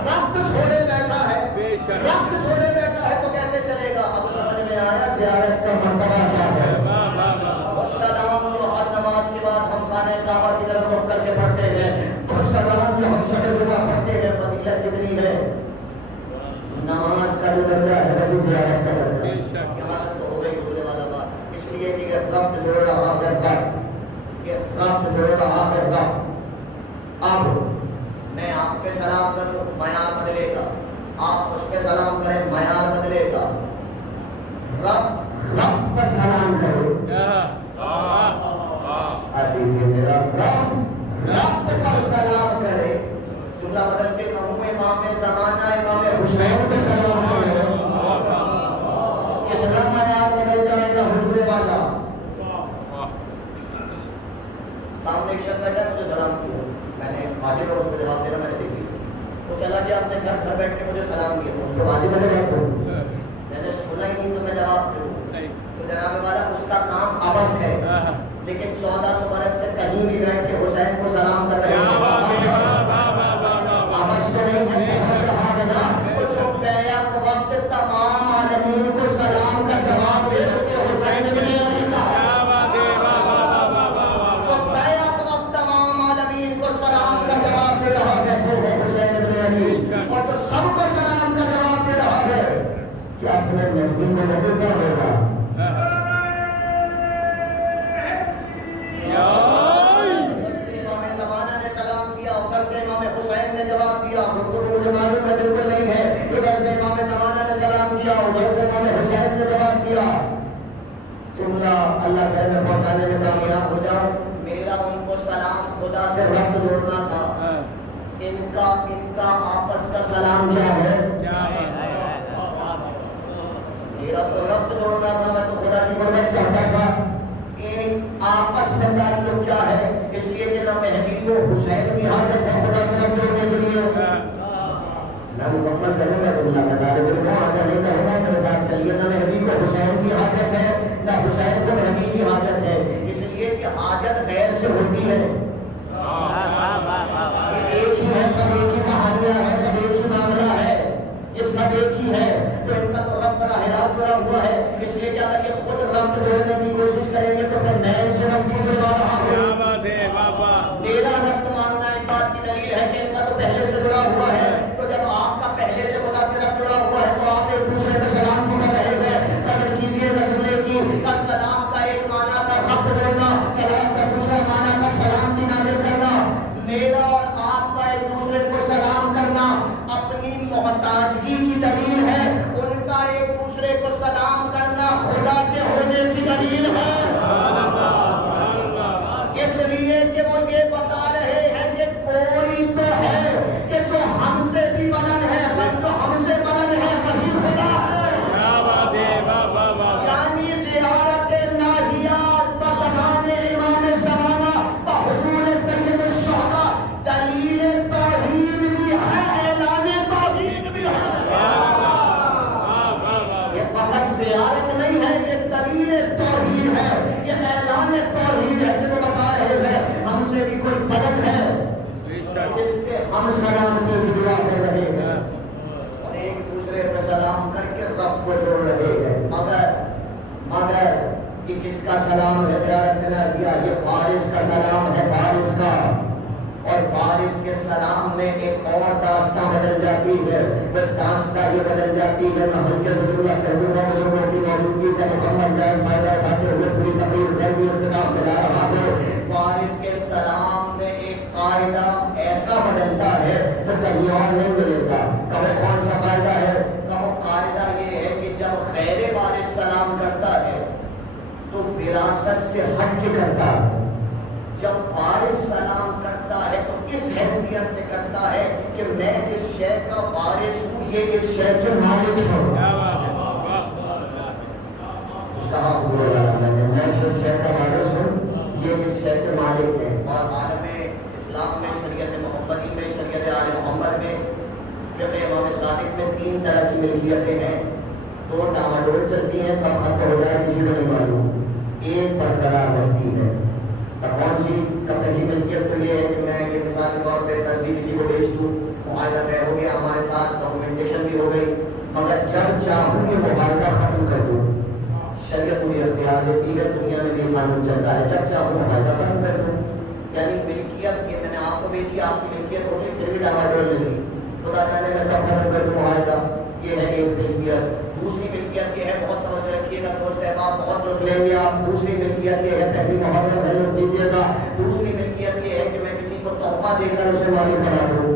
رخت چھوڑے بیٹھا ہے، رخت چھوڑے بیٹھا ہے تو کیسے چلے گا؟ اب سمجھ میں آیا زیارت کا مرتبہ کیا ہے۔ اور سلام جو ہر نماز کے بعد ہم خانہ کعبہ کی طرف رخ کر کے پڑھتے ہیں، اور سلام جو ہم شب جمعہ پڑھتے ہیں، فضیلت کتنی ہے۔ نماز کا جو درجہ ہے وہ بھی زیارت کا درجہ ہے۔ یہاں تک تو ہو گئی گزرے والا بات، اس لیے کہ یہ ربط جوڑ رہا ہے رب، یہ ربط جوڑ رہا ہے رب۔ اب میں آپ پہ سلام کروں معیار بدلے گا، آپ اس پہ سلام کریں معیار بدلے گا۔ رب پر سلام کرو، میرا رب پر سلام کرے، جملہ بدل کے کہوں امام زمانہ امام حسین پہ سلام کرے، کتنا معیار بدل جائے گا حضور والا۔ سامنے ایک شخص بیٹھا مجھے سلام کیا، میں نے واجب ہے اس کو جواب دینا، میں نے دیکھی، وہ چلا گیا اپنے گھر بیٹھ کے مجھے سلام کیا، اس کو واجب ہے تو میں نے سنا ہی نہیں تو میں جواب دوں تو جناب والا اس کا کام عبث ہے، لیکن 1400 برس سے کہیں بھی بیٹھ کے حسین کو سلام کر رہے ہیں، عبث تو نہیں ہے، تو جو بیعت وقت تمام عالمین کو سلام کا جواب دے اس کو حسین ابن علی کہا۔ جو بیعت وقت تمام عالمین کو سلام کا جواب دے رہا ہے وہ ہے حسین ابن علی، اور جو سب کو سلام کا جواب دے رہا ہے کیا اپنے نبی کو نبی کیا ہوگا؟ مجھے معلوم ہے بالکل نہیں ہے، ادھر سے امام زمانہ نے سلام کیا، ادھر سے امام حسین نے جواب دیا۔ جملہ اللہ خیر میں پہنچانے میں کامیاب ہو جاؤ۔ میرا ان کو سلام خدا سے ربط جوڑنا تھا، ان کا آپس کا سلام کیا ہے؟ میرا تو ربط جوڑنا تھا، میں تو خدا کی قربت چاہتا تھا۔ ایک آپس میں تعلق کیا ہے؟ اس لیے کہ نہ مہدی کو حسین کی حاجت ہے خدا سے ربط جوڑنے کے لیے۔ میں مکمل کروں گا جملہ کا طالب علم ہوں، آگے نہیں کروں گا، میرے ساتھ چلیے۔ نہ مہدی کو حسین کی حاجت ہے نہ حسین کو مہدی کی حاجت ہے، اس لیے کہ حاجت غیر سے ہوتی ہے۔ یہ ایک ہی ہے، سب ایک ہی کہانیاں ہے، سب ایک ہی معاملہ ہے، یہ سب ایک ہی ہے، تو ان کا تو رب بڑا ہراس بڑا ہوا ہے۔ اس لیے کہ اگر یہ خود رب جوڑنے کی کوشش کریں گے تو پھر میں ان سے رب کی جڑوا رہا ہوں۔ میرا رب ماننا ایک بات کی دلیل ہے کہ ان کا تو پہلے سے جڑا ہوا ہے، تو جب آپ کا پہلے سے خدا سے رب جڑا ہوا ہے تو آپ ایک دوسرے پہ سلام کیوں کر رہے ہیں؟ قدر کیجیے رسول کی کا سلام کا ایک معنی تھا رب جوڑنا، کلام کا دوسرا معنی تھا سلامتی نازل کرنا۔ میرا اور آپ کا ایک دوسرے کو سلام کرنا اپنی محتاجگی کی دلیل ہے، ان کا ایک دوسرے کو سلام کرنا خدا کے ہونے کی دلیل ہے۔ اس لیے کہ وہ یہ بتا رہے ہیں کہ کوئی تو ہے کہ جو ہم سے بھی بلند ہے، اور جو ہم سے بلند ہے وہی خدا ہے۔ یعنی زیارت ناحیات بزبان امام زمانہ بحضور سید الشہداء دلیل توحید بھی ہے، اعلان توحید بھی ہے۔ یہ فقط زیارت نہیں ہے، یہ دلیل توحید ہے، یہ اعلان توحید ہے، جو بتا رہے ہیں ہم سے بھی کوئی بلند ہے جس سے ہم سلام کی دعا کر رہے ہیں اور ایک دوسرے پہ سلام کر کے رب کو جوڑ رہے ہیں۔ مگر یہ کس کا سلام ہے؟ یہ بارش کا سلام ہے، بارش کا، اور بارش کے سلام میں ایک اور داستان بدل جاتی ہے، وہ داستان یہ بدل جاتی ہے۔ میں ہلکے سے جملہ کہوں گا، لوگوں کی موجودگی کا مکمل جائز فائدہ اٹھاتے ہوئے پوری تقریر جلدی اختتام دلا رہا ہوں۔ بارش کے سلام میں ایک قاعدہ ایسا بدلتا ہے تو کہیں اور نہیں ملے گا۔ کبھی کون سا قاعدہ ہے؟ کبھی قاعدہ یہ ہے کہ جب غیر وارث سلام کرتا ہے تو وراثت سے ہٹ کے کرتا ہے، جب وارث سلام کرتا ہے تو اس حیثیت سے کرتا ہے کہ میں جس شے کا وارث ہوں یہ اس شے کے مالک ہوں۔ کہا میں جس شے کا وارث ہوں یہ اس شے کے مالک ہیں۔ اور عالم اسلام میں، شریعت محمدی میں، شریعت آل محمد میں، فقہ امام صادق میں 3 طرح کی ملکیتیں ہیں۔ 2 ڈاواڈول چلتی ہیں، کب ختم ہو جائے کسی کو نہیں معلوم۔ ایک برقرار رہتی ہے۔ اور کون سی پہلی ملکیت تو یہ ہے کہ میں یہ مثال کے طور پہ تصویر کسی کو بیچ دوں، معاہدہ طے ہو گیا ہمارے ساتھ، ڈاکومنٹیشن بھی ہو گئی، مگر جب چاہوں یہ معاہدہ ختم کر دوں، شریعت مجھے اختیار دیتی ہے، دنیا میں بھی قانون چلتا ہے، جب چاہوں معاہدہ ختم کر دوں۔ یعنی ملکیت یہ میں نے آپ کو بیچی، آپ کی ملکیت ہو گئی، پھر بھی ڈاواڈول نہیں، خدا جانے میں کب ختم کر دوں معاہدہ، یہ ہے ایک ملکیت۔ دوسری ملکیت یہ ہے، بہت توجہ رکھیے گا دوست احباب، بہت لطف لیں گے آپ۔ دوسری ملکیت یہ ہے، پہلی محرم ہے، لطف دیجیے گا۔ دوسری ملکیت یہ ہے کہ میں کسی کو تحفہ دے کر اسے مالک بنا دوں۔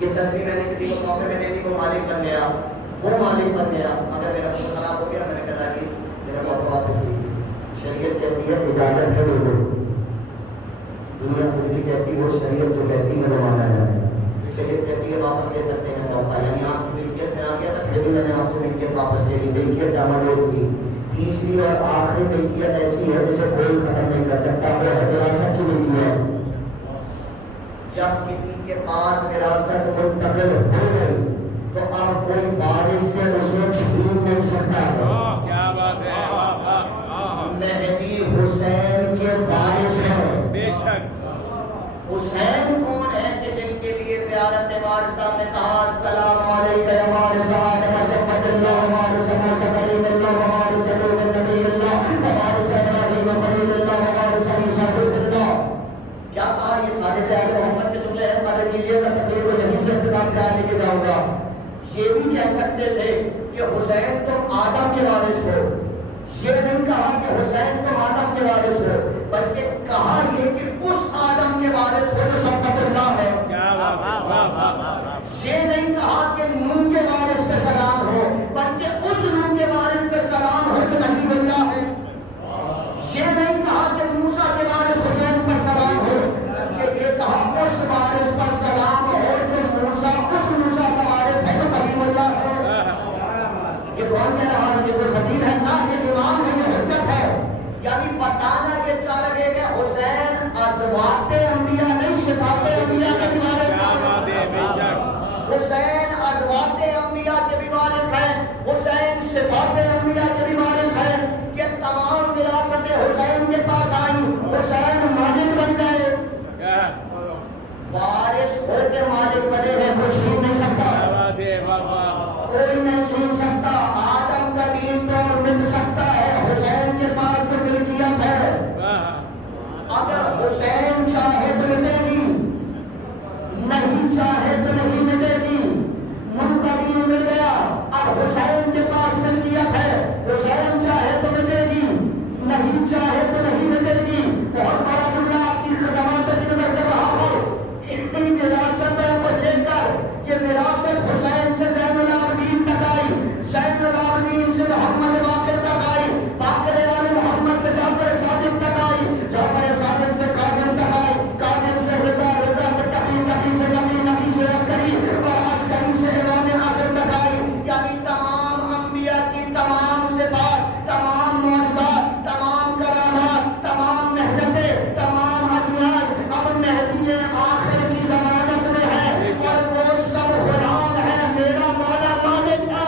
یہ تصویر میں نے کسی کو تحفے میں دے دی، وہ مالک بن گیا، وہ مالک بن گیا، مگر میرا خود خراب ہو گیا، میں نے کہا جی میرا تحفہ واپس لیجیے۔ شریعت کہتی ہے اجازت ہے بالکل، دنیا کچھ بھی کہتی ہے، شریعت جو کہتی ہے وہ مانا جائے۔ شریعت کہتی ہے واپس لے سکتے ہیں تحفہ، یعنی آپ کی ملکیت میں آ گیا تھا، پھر بھی میں نے آپ سے ملکیت واپس لے لی، ملکیت ڈاواڈول کی۔ تیسری اور آخری ملکیت ایسی ہے جسے کوئی ختم نہیں کر سکتا، وہ ہے وراثت کی ملکیت۔ جب کسی کے پاس وراثت منتقل ہو گئی تو اب کوئی وارث سے اسے چھین نہیں سکتا ہے۔ کیا بات ہے، مہدی حسین کے وارث ہیں، بے شک۔ حسین کون ہے کہ جن کے لیے زیارت وارثہ میں کہا السلام علیکم یا وارث آدم صفوت اللہ وارث موسی کلیم اللہ وارث نوح نبی اللہ وارث ابراہیم خلیل اللہ وارث عیسی روح اللہ۔ کیا کہا؟ یہ سارے پیارے محمد کے جملے ہیں، قدر کیجیے گا، تقریر کو یہیں سے اختتام کرا لے کے جاؤں گا۔ یہ بھی کہہ سکتے تھے کہ حسین تم آدم کے وارث ہو، یہ نہیں کہا کہ حسین تم آدم کے وارث ہو، بلکہ کہا یہ کہ اس آدم کے وارث ہو جو صفوت اللہ ہے۔ یہ نہیں کہا کہ نوح کے وارث پہ سلام ہو، بلکہ اس نوح کے وارث پہ سلام ہو جو نبی اللہ ہے۔ یہ نہیں کہا کہ موسیٰ کے وارث حسین پر سلام ہو، بلکہ یہ کہا اس وارث پر سلام ہو جو موسیٰ، اس موسیٰ کا وارث ہے جو نبی اللہ ہے۔ یہ کون کہہ رہا ہے؟ یہ کوئی خطیب ہے؟ نہ، یہ امام ہے، یہ حجت ہے۔ یعنی بتانا یہ چاہ رہے گا حسین ازواج انبیاء نہیں، صفات انبیاء کے بھی وارث ہیں۔ حسین ازواج انبیاء کے بھی وارث ہیں، حسین صفات انبیاء کے بھی وارث ہیں۔ کہ تمام وراثتیں حسین کے پاس آئیں، حسین مالک بن گئے۔ وارث ہوتے مالک بنے ہیں، کوئی چھین نہیں سکتا، کوئی نہیں چھین سکتا۔ آدم کا دین تو مل سکتا ہے، حسین کے پاس تو ملکیت ہے۔ اگر حسین چاہے تو ملے گی، نہیں چاہے تو نہیں ملے گی۔ نوح کا دین مل گیا، اب حسین کے پاس ملکیت ہے، حسین چاہے تو ملے گی، نہیں چاہے تو نہیں ملے گی۔ بہت بڑا جملہ آپ کی زبان پر نظر کر رہا ہو، اتنی وراثتوں کو لے کر یہ وراثت حسین سے زین العابدین تک آئی، زین العابدین سے محمد باقر تک آئی، باقر آل محمد سے جعفر صادق تک آئی، جعفر صادق سے کاظم تک آئی، کاظم سے رضا، رضا سے تقی، تقی سے نبی، نبی سے عسکری، اور عسکری سے امام اعظم تک آئی۔ یعنی تمام انبیاء کی تمام صفات، تمام معجزات، تمام کرامات، تمام محنتیں، تمام ادیان اب مہدی آخر کی ضمانت میں ہے، اور وہ سب غلام ہے، میرا مولا مالک ہے۔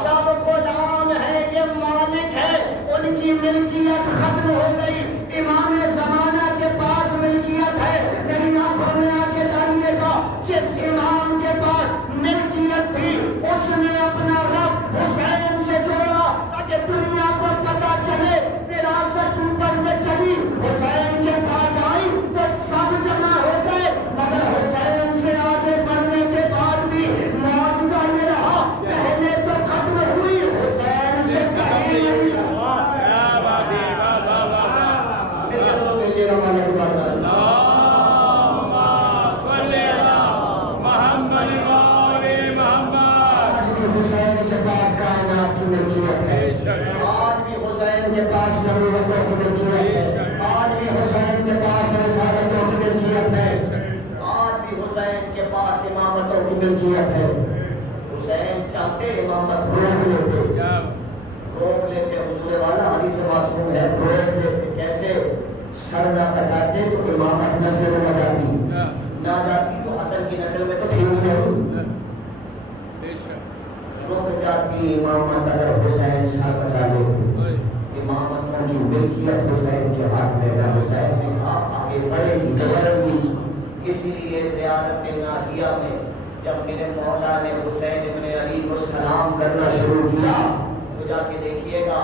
سب غلام ہے، یہ مالک ہے، ان کی ملکیت ختم ہو گئی۔ امام زمانہ کے پاس ملکیت ہے، میری آنکھوں میں آ کے جانیے گا، جس امام کے پاس ملکیت تھی اس نے اپنا رب حسین سے جوڑا تاکہ دنیا کو پتا چلے وراثت اوپر میں چلی۔ حسین کے پاس آئی تو سب جمع ہو گئے، مگر حسین سے آگے بڑھنے کے بعد بھی معجزہ یہ رہا، پہلے تو ختم ہوئی، حسین سے کہیں نہیں۔ مل کے تو بھیجیے گا مالا کی بات۔ حسین کے پاس کائنات کی ملکیت ہے، آج بھی حسین کے پاس نبوتوں کی ملکیت ہے، آج بھی حسین کے پاس رسالتوں کی ملکیت ہے، آج بھی حسین کے پاس امامتوں کی ملکیت ہے۔ حسین چاہتے امامت روک لیتے، حضور والا حدیث معصوم ہے، روک لیتے، کیسے؟ سر نہ کٹاتے تو امامت نسل میں نہ جاتی تو حسن کی نسل میں تو تھی ہی نہیں۔ رک جاتی امامت اگر حسین سر بچا لیتے۔ اس لیے زیارت ناحیہ میں جب میرے مولا نے حسین ابن علی کو سلام کرنا شروع کیا تو جا کے دیکھیے گا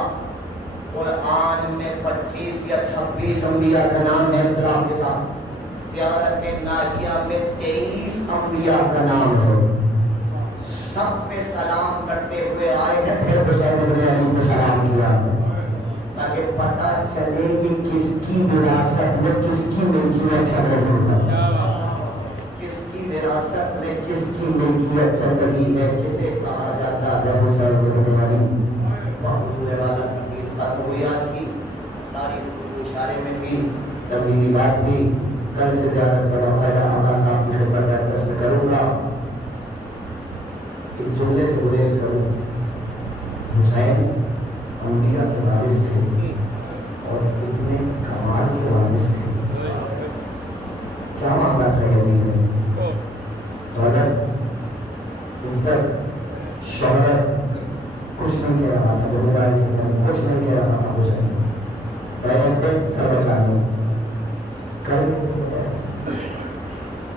قرآن میں 25 یا 26 انبیاء کا نام ہے احترام کے ساتھ، زیارت ناحیہ میں 23 انبیاء کا نام ہے، سب پہ سلام کرتے ہوئے آئے ہیں، پھر حسین ابن علی کو سلام کیا تاکہ پتہ چلے کہ کس کی وراثت میں کس کی ملکیت چل رہی ہے، کس کی وراثت میں کس کی ملکیت چل رہی ہے، کسے کہا جاتا ہے حسین ابن علی۔ بہت والا تقریر ختم ہوئی آج کی، ساری اشارے میں بھی تبدیلی بات بھی، کل سے زیادہ باقاعدہ آغاز صاحب کی خدمت میں قسم کروں گا، ایک جملے سے گریز کروں، حسین انبیاء کے وارث تھے اور اتنے کمال کے وارث تھے، کیا معاملہ تھا یزید میں، دولت، عزت، شہرت کچھ نہیں کہہ رہا تھا، ذمہ داری سے کچھ نہیں کہہ رہا تھا حسین، پہلے سر بچا لو کل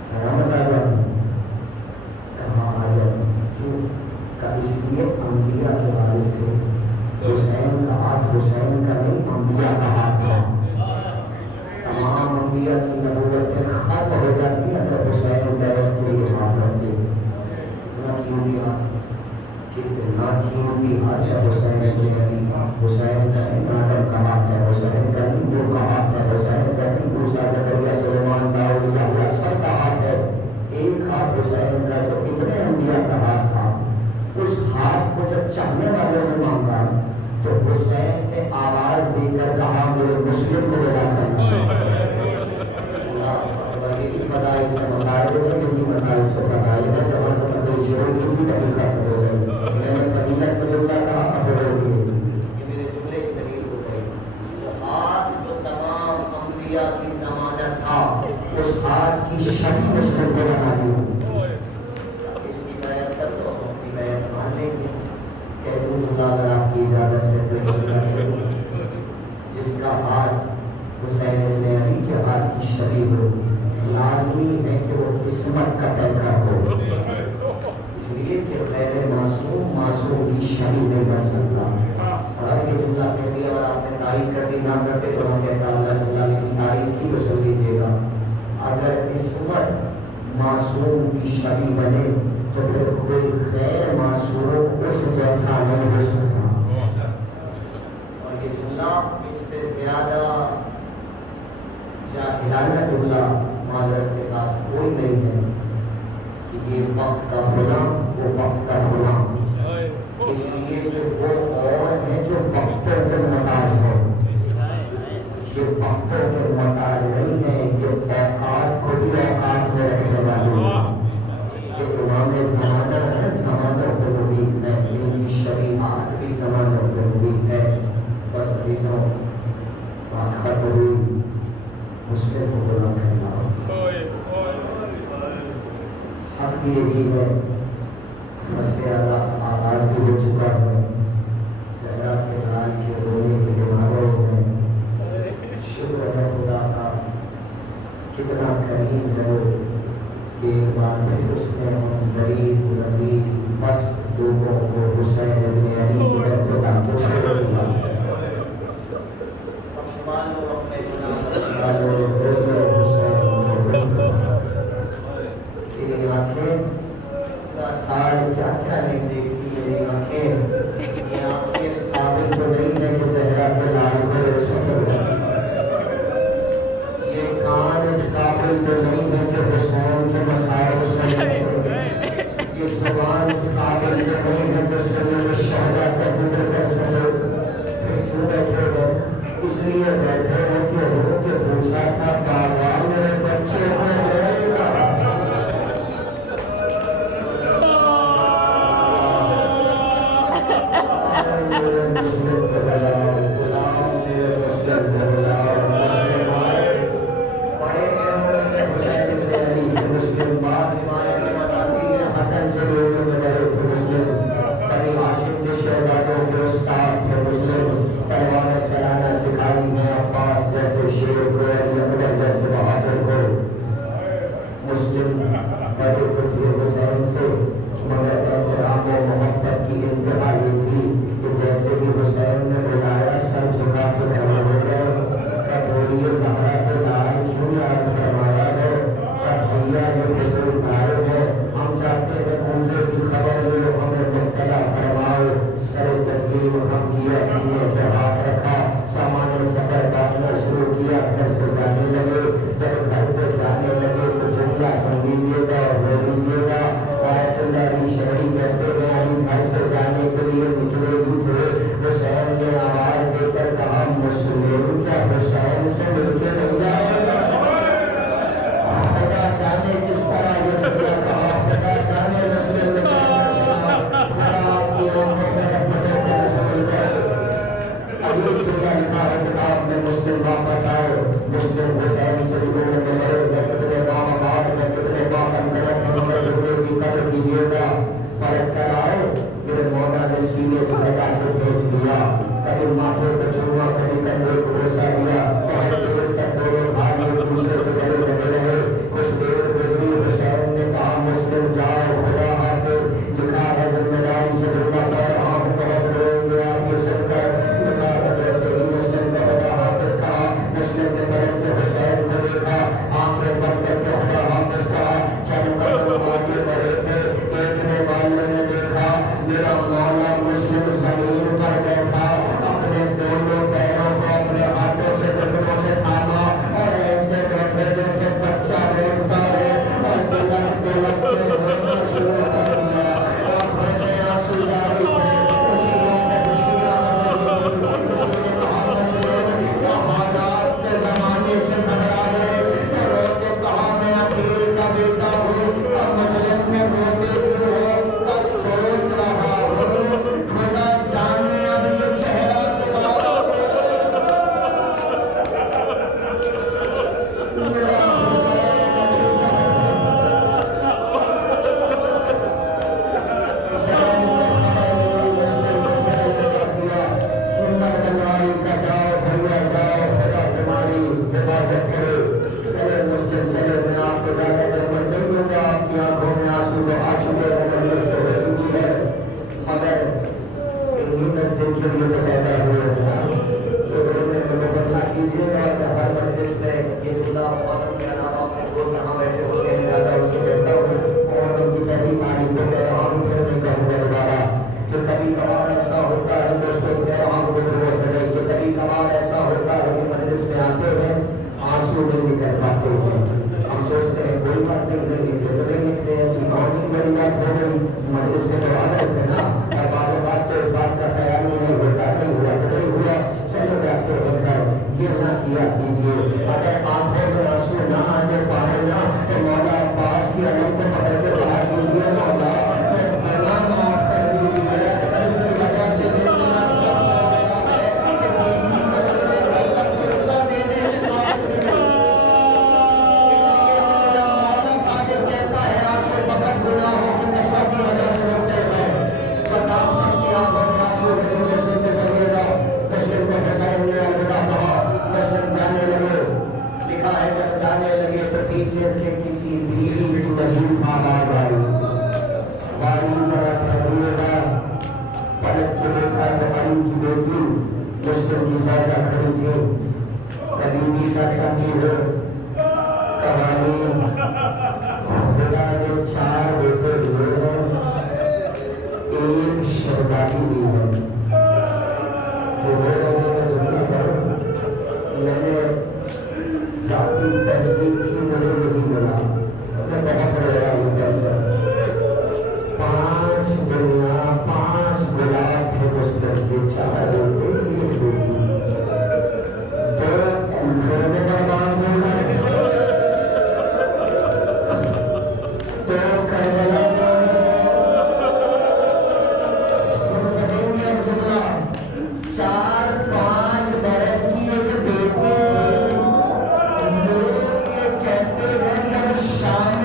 قیامت آ جائے کہاں آ جائے، کیوں کہ اس لیے انبیاء کے وارث تھے، حسین کا ہاتھ حسین کا نہیں انبیاء کا ہاتھ تھا، تمام انبیاء کی نبوتیں ختم ہو جاتی ہیں اگر حسین بیعت کے لیے ہاتھ رکھتے، نہ قیمتی ہاتھ، کتنا قیمتی ہاتھ ہے حسین ابن علی، حسین کا نہیں آدم کا ہاتھ ہے، حسین کا نہیں نوح کا ہاتھ ہے، حسین کا نہیں موسیٰ زکریا سلیمان داؤد یحییٰ سب کا ہاتھ ہے، ایک ہاتھ حسین کا جو اتنے انبیاء کا ہاتھ تھا، اس ہاتھ کو جب چاہنے والوں نے مانگا تو حسین نے آواز دے کر کہا میرے مسلم کو بلا کر فضائل سے مسائل ہے کہ یہ مسائل سے فضائل ہے، جب ہم سب کوئی شروع کی تھی تبھی ختم ہو گئی، میں نے فضیلت کو جملہ کہا اب ہو گئی، یہ میرے جملے کی دلیل ہو گئی، وہ ہاتھ جو تمام انبیاء کی ضمانت تھا اس ہاتھ کی شبیہ مسلم کو بنا دیا، اس کی بیعت کر دو ہم اپنی بیعت مان لیں گے، کہہ دوں اللہ اگر آپ کی اجازت ہے تو جس کا ہاتھ حسین ابن علی کے ہاتھ کی شبیہ ہو لازمی ہے کہ وہ قسمت کا پیکر ہو، اس لیے کہ غیر معصوم معصوم کی شبیہ نہیں بن سکتا، اور اب یہ جملہ کہہ دیا اور آپ نے تائید کر دی نہ کرتے تو ہم کہتا اللہ جملہ لیکن تائید کی تو سن لیجیے گا، اگر قسمت معصوم کی شبیہ بنے تو پھر کوئی غیر معصوم اس جیسا نہیں ہو سکتا، اور یہ جملہ اس سے زیادہ جاہلانہ جملہ معذرت کے ساتھ کوئی نہیں ہے کہ یہ وقت کا فلاں وہ وقت کا فلاں، اس لیے کہ وہ اور ہے جو وقتوں کے محتاج ہے، یہ وقتوں کے محتاج نہیں ہے، یہ اوقات کو بھی اوقات میں رکھنے والی ہے، یہ امام زمانہ ہے، زمانہ کو مبین ہے، ان کی شریعت بھی زمانہ کو مبین ہے، بس عزیزوں آخر ہوئی مسلم کو بلا کہنا حق یہ بھی ہے، فصل اعلیٰ آغاز بھی ہو چکا ہے، سیلاب کے حال کے رونے کے دماغوں میں شکر ہے خدا کا کتنا کریم ہے وہ کہ ایک بار پھر اس نے ہم ضریب نظیر مست لوگوں کو حسین ابن علی کی بیعت کا پوچھا دیا، بخشمان لو اپنے گناہ بخشمان لو کیا کیا نہیں دیکھتی میری آنکھیں، یہ آنکھیں اس قابل تو نہیں ہے کہ زہرا پہ لال کو رو سکے، یہ کان اس قابل تو نہیں ہے کہ حسین کے مسائل سن سکے، یہ زبان اس قابل تو نہیں ہے کہ سنت الشہداء کا ذکر کر سکے، پھر کیوں بیٹھے ہیں؟ اس لیے بیٹھے ہیں کہ رو کے پوچھا مسلم بڑے پتر حسین سے، مگر احترام و محبت کی انتہا یہ تھی کہ جیسے ہی حسین نے بلایا سر جھکا کے کھڑے ہو گئے۔ اب بولیے زہرا کے لال کیوں یاد فرمایا ہے؟ اب بھیا یہ بزرگ نائب ہے، ہم چاہتے ہیں کوفے کی خبر لو، ہمیں مبتلا فرماؤ۔ سر تسلیم خم کیا، سینے پہ ہاتھ رکھا، سامان سفر باندھنا شروع کیا، گھر سے جانے لگے۔ جب گھر سے جانے لگے تو جملہ سن لیجیے گا اور لے لیجیے گا۔ آیت اللہ علی شہری کہتے ہیں ابھی گھر سے جانے کے لیے نکلے بھی تھے، حسین نے آواز دے کر کہا مسلم کیا حسین سے مل کے نہیں جائے گا؟ خدا جانے کس طرح یہ جملہ کہا، خدا جانے مسلم نے کیسے سنا، بھلا آپ کی آنکھوں میں رحمتوں کا نزول ہے۔ اگلی جملہ لکھا ہے کتاب میں، مسلم واپس آئے، مسلم حسین سے ملنے میں لڑے، میں کتنے بام آباد میں کتنے باقم غلط محمد جملے کی قدر کیجیے گا۔ پلٹ کر آئے، میرے مولا نے سینے سے لگا کے بھیج دیا، کبھی ماتھے پہ چوما، کبھی کندھے کو بوسا دیا، بہت دیر تک دونوں بھائی ایک دوسرے کے گلے لگے رہے۔ کچھ دیر گزری، حسین نے کہا مسلم جاؤ، خدا حافظ، لکھا ہے ذمہ داری سے جملہ کہہ رہا ہوں، بہت روئیں گے آپ یہ سن کر۔ لکھا ہے جیسے ہی مسلم نے خدا حافظ کہا، مسلم نے پلٹ کے حسین کو دیکھا، آنکھیں بند کر کے خدا حافظ کہا، چند قدم آگے بڑھے تھے، دیکھنے والوں نے دیکھا میرا مولا مسلم زمین پر بیٹھا، اپنے دونوں پیروں کو اپنے ہاتھوں سے گھٹنوں سے تھاما اور ایسے بیٹھے جیسے بچہ لیٹتا ہے، اور پلٹ کے لگتے ہوئے شروع کر دیا، آنکھوں سے آنسو جاری تھے، خوشیوں میں خوشیاں بدل گئی۔ کسی نے کہا مسلم کیا حالات کے زمانے سے گھبرا گئے؟ تو رو کے کہا میں امیر کا بیٹا ہوں، اور مسلم میں روتے کیوں ہو؟ اب سوچ رہا ہوں، خدا جانے اب یہ چہرہ دوبارہ میرا حسین حسین مسلم نے پہلے بتا دیا، ہمت بنوائی کا جاؤ بھیا جاؤ، خدا تمہاری حفاظت کرے۔ چلے مسلم چلے، میں آپ کو زیادہ درمت نہیں دوں گا، آپ کی آنکھوں میں آنسو تو آ چکے ہیں، مجلس تو ہو چکی ہے، مگر اتنی 10 دن کے لیے تو پیدا ہوئے تھا، تو میں مبلغ کیجیے گا کہ ہر مجلس میں یہ جملہ محمد کے علاوہ اپنے دوست یہاں بیٹھے ہوتے ہیں، زیادہ ان سے کہتا ہوں اور ان کی پہلی تعریف کو کہہ رہا ہوں، پھر نہیں کہوں گا دوبارہ کہ کبھی کبھار ایسا ہوتا ہے دوستوں کہہ رہا ہوں گفتگو سے نہیں، کہ کبھی کبھار ایسا ہوتا ہے کہ مجلس میں آتے ہیں آنسو نہیں نکل پاتے ہیں، ہم سوچتے ہیں کوئی بات نہیں، نکلے تو نہیں نکلے، ایسی کون سی بڑی بات ہو گئی، مجلس میں تو آ گئے تھے نا، اور بعض اوقات تو اس بات کا خیال ہی نہیں ہوتا، نہیں ہوا تو نہیں ہوا، چلو ڈاکٹر بن کر یہ نہ کیا کیجیے۔ اگر آنکھوں میں آنسو نہ آنے پائے نا تو مولا عباس کی علم کو پکڑ کے کہا کیجیے مولا میں گناہ معاف کر دیجیے، جس کی وجہ سے میرے گناہ سب ہو گیا ہے کہ نیکی کرنے اللہ فرصہ دینے میں قابل نہیں۔ اس لیے میرا مولا صادق کہتا ہے آنسو فقط گناہوں کی نشہ کی وجہ سے ہوتے ہیں۔ بس آپ سب کی آنکھوں میں آنسو کے جملے سنتے چلیے گا۔ مسلم کو حسین نے الوداع کہا، مسلم جانے لگے۔ لکھا ہے جب جانے لگے تو پیچھے سے کسی بیوی کی لطیف آواز آئی، باری ذرا پکڑیے گا، پلٹ کے دیکھا تو علی کی بیٹی مسلم کی زوجہ کھڑی تھی، کبھی بھی کا چاہتی ہو قوانین، خدا نے 4 بیٹے دیے ہیں، ایک شہزادی دی ہے، جو وہ لوگوں کا جملہ کرو میں نے ذاتی تحقیق کی مجھے نہیں ملا، میں بہت رہا ہوں کر 5 دنیا 5 گلاب تھے مسلم کے، 4 بیٹے 1 بیٹی، 2 کوفے میں برباد ہو گئے، 2 کربلا میں ہو گئے۔ سن سکیں گے اب جملہ، 4-5 برس کی ایک بیٹی تھی، لوگ یہ کہتے ہیں کہ شام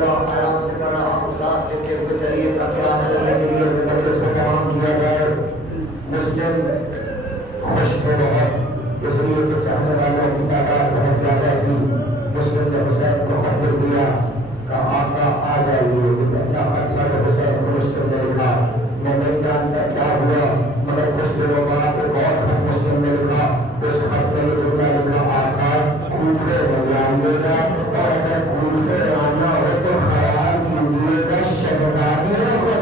ہوا آرام سے پڑھا آپ سانس لیتے ہوئے چلیے تاکہ آخر میں اس کو تمام کیا جائے. مسلم خوش تھے بہت، اس لیے کہ چاہنے والوں کی تعداد بہت زیادہ تھی. مسلم نے حسین کو خط لکھ دیا کہ آقا آ جائیے. اپنا خط پر حسین کو مسلم نے لکھا. میں نہیں جانتا کیا ہوا مگر کچھ دنوں بعد ایک اور خط مسلم نے لکھا. اس خط میں یہ جملہ لکھا آقا کوفے میں آئیے گا اور اگر کوفے آنا ہو تو خیال کیجیے گا شہزادی کو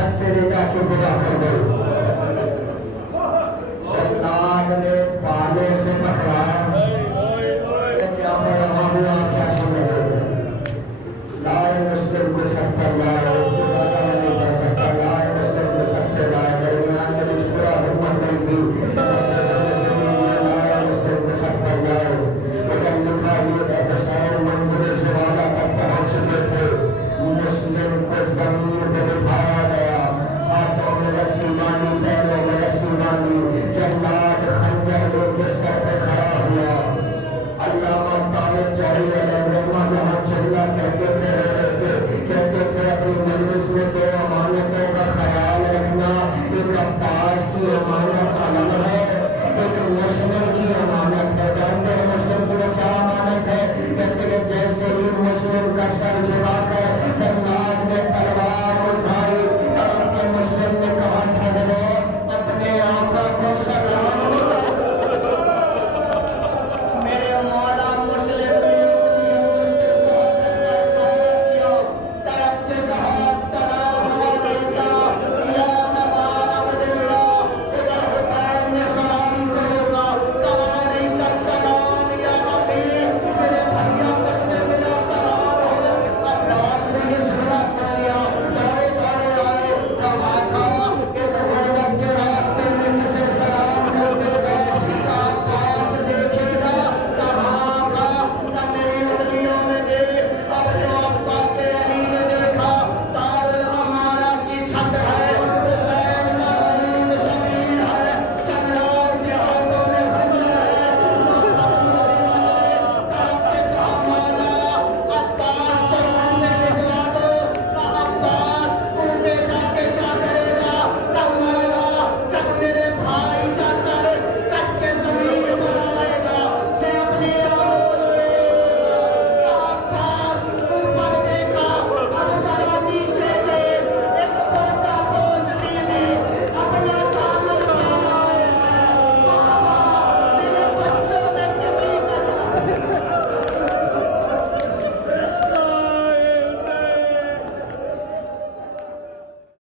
چھت پہ لے جا کے ذبح کر دو. جلاد نے بالوں سے پکڑا. کیا پڑا ہوا کیا سن رہے ہو؟ لائے مسلم کو چھت پر لائے, اس سے زیادہ میں نہیں کر سکتا. لائے مسلم کو چھت پہ لائے, درمیان میں کچھ پورا ہمت نہیں تھی. سب نے جب سے لائے مسلم کو چھت پر لائے. لیکن لکھا یہ ہے بشیر منظر زوالہ تک پہنچ چکے تھے. مسلم کو زمین پہ بٹھایا گیا, ہاتھوں میں رسی باندھی, پیروں میں رسی باندھی. جلاد خنجر لے کے سر پہ کھڑا ہوا. علامہ طالب جاری علیہ رحمہ یہاں چلا کہتے تھے اپنی مجلس میں دو امانتوں کا خیال رکھنا. ایک عباس کی امانت الگ ہے, ایک مسلم کی امانت ہے. جانتے ہیں مسلم کو کیا امانت ہے؟ کہتے ہیں جیسے ہی مسلم کا سر جھکا کر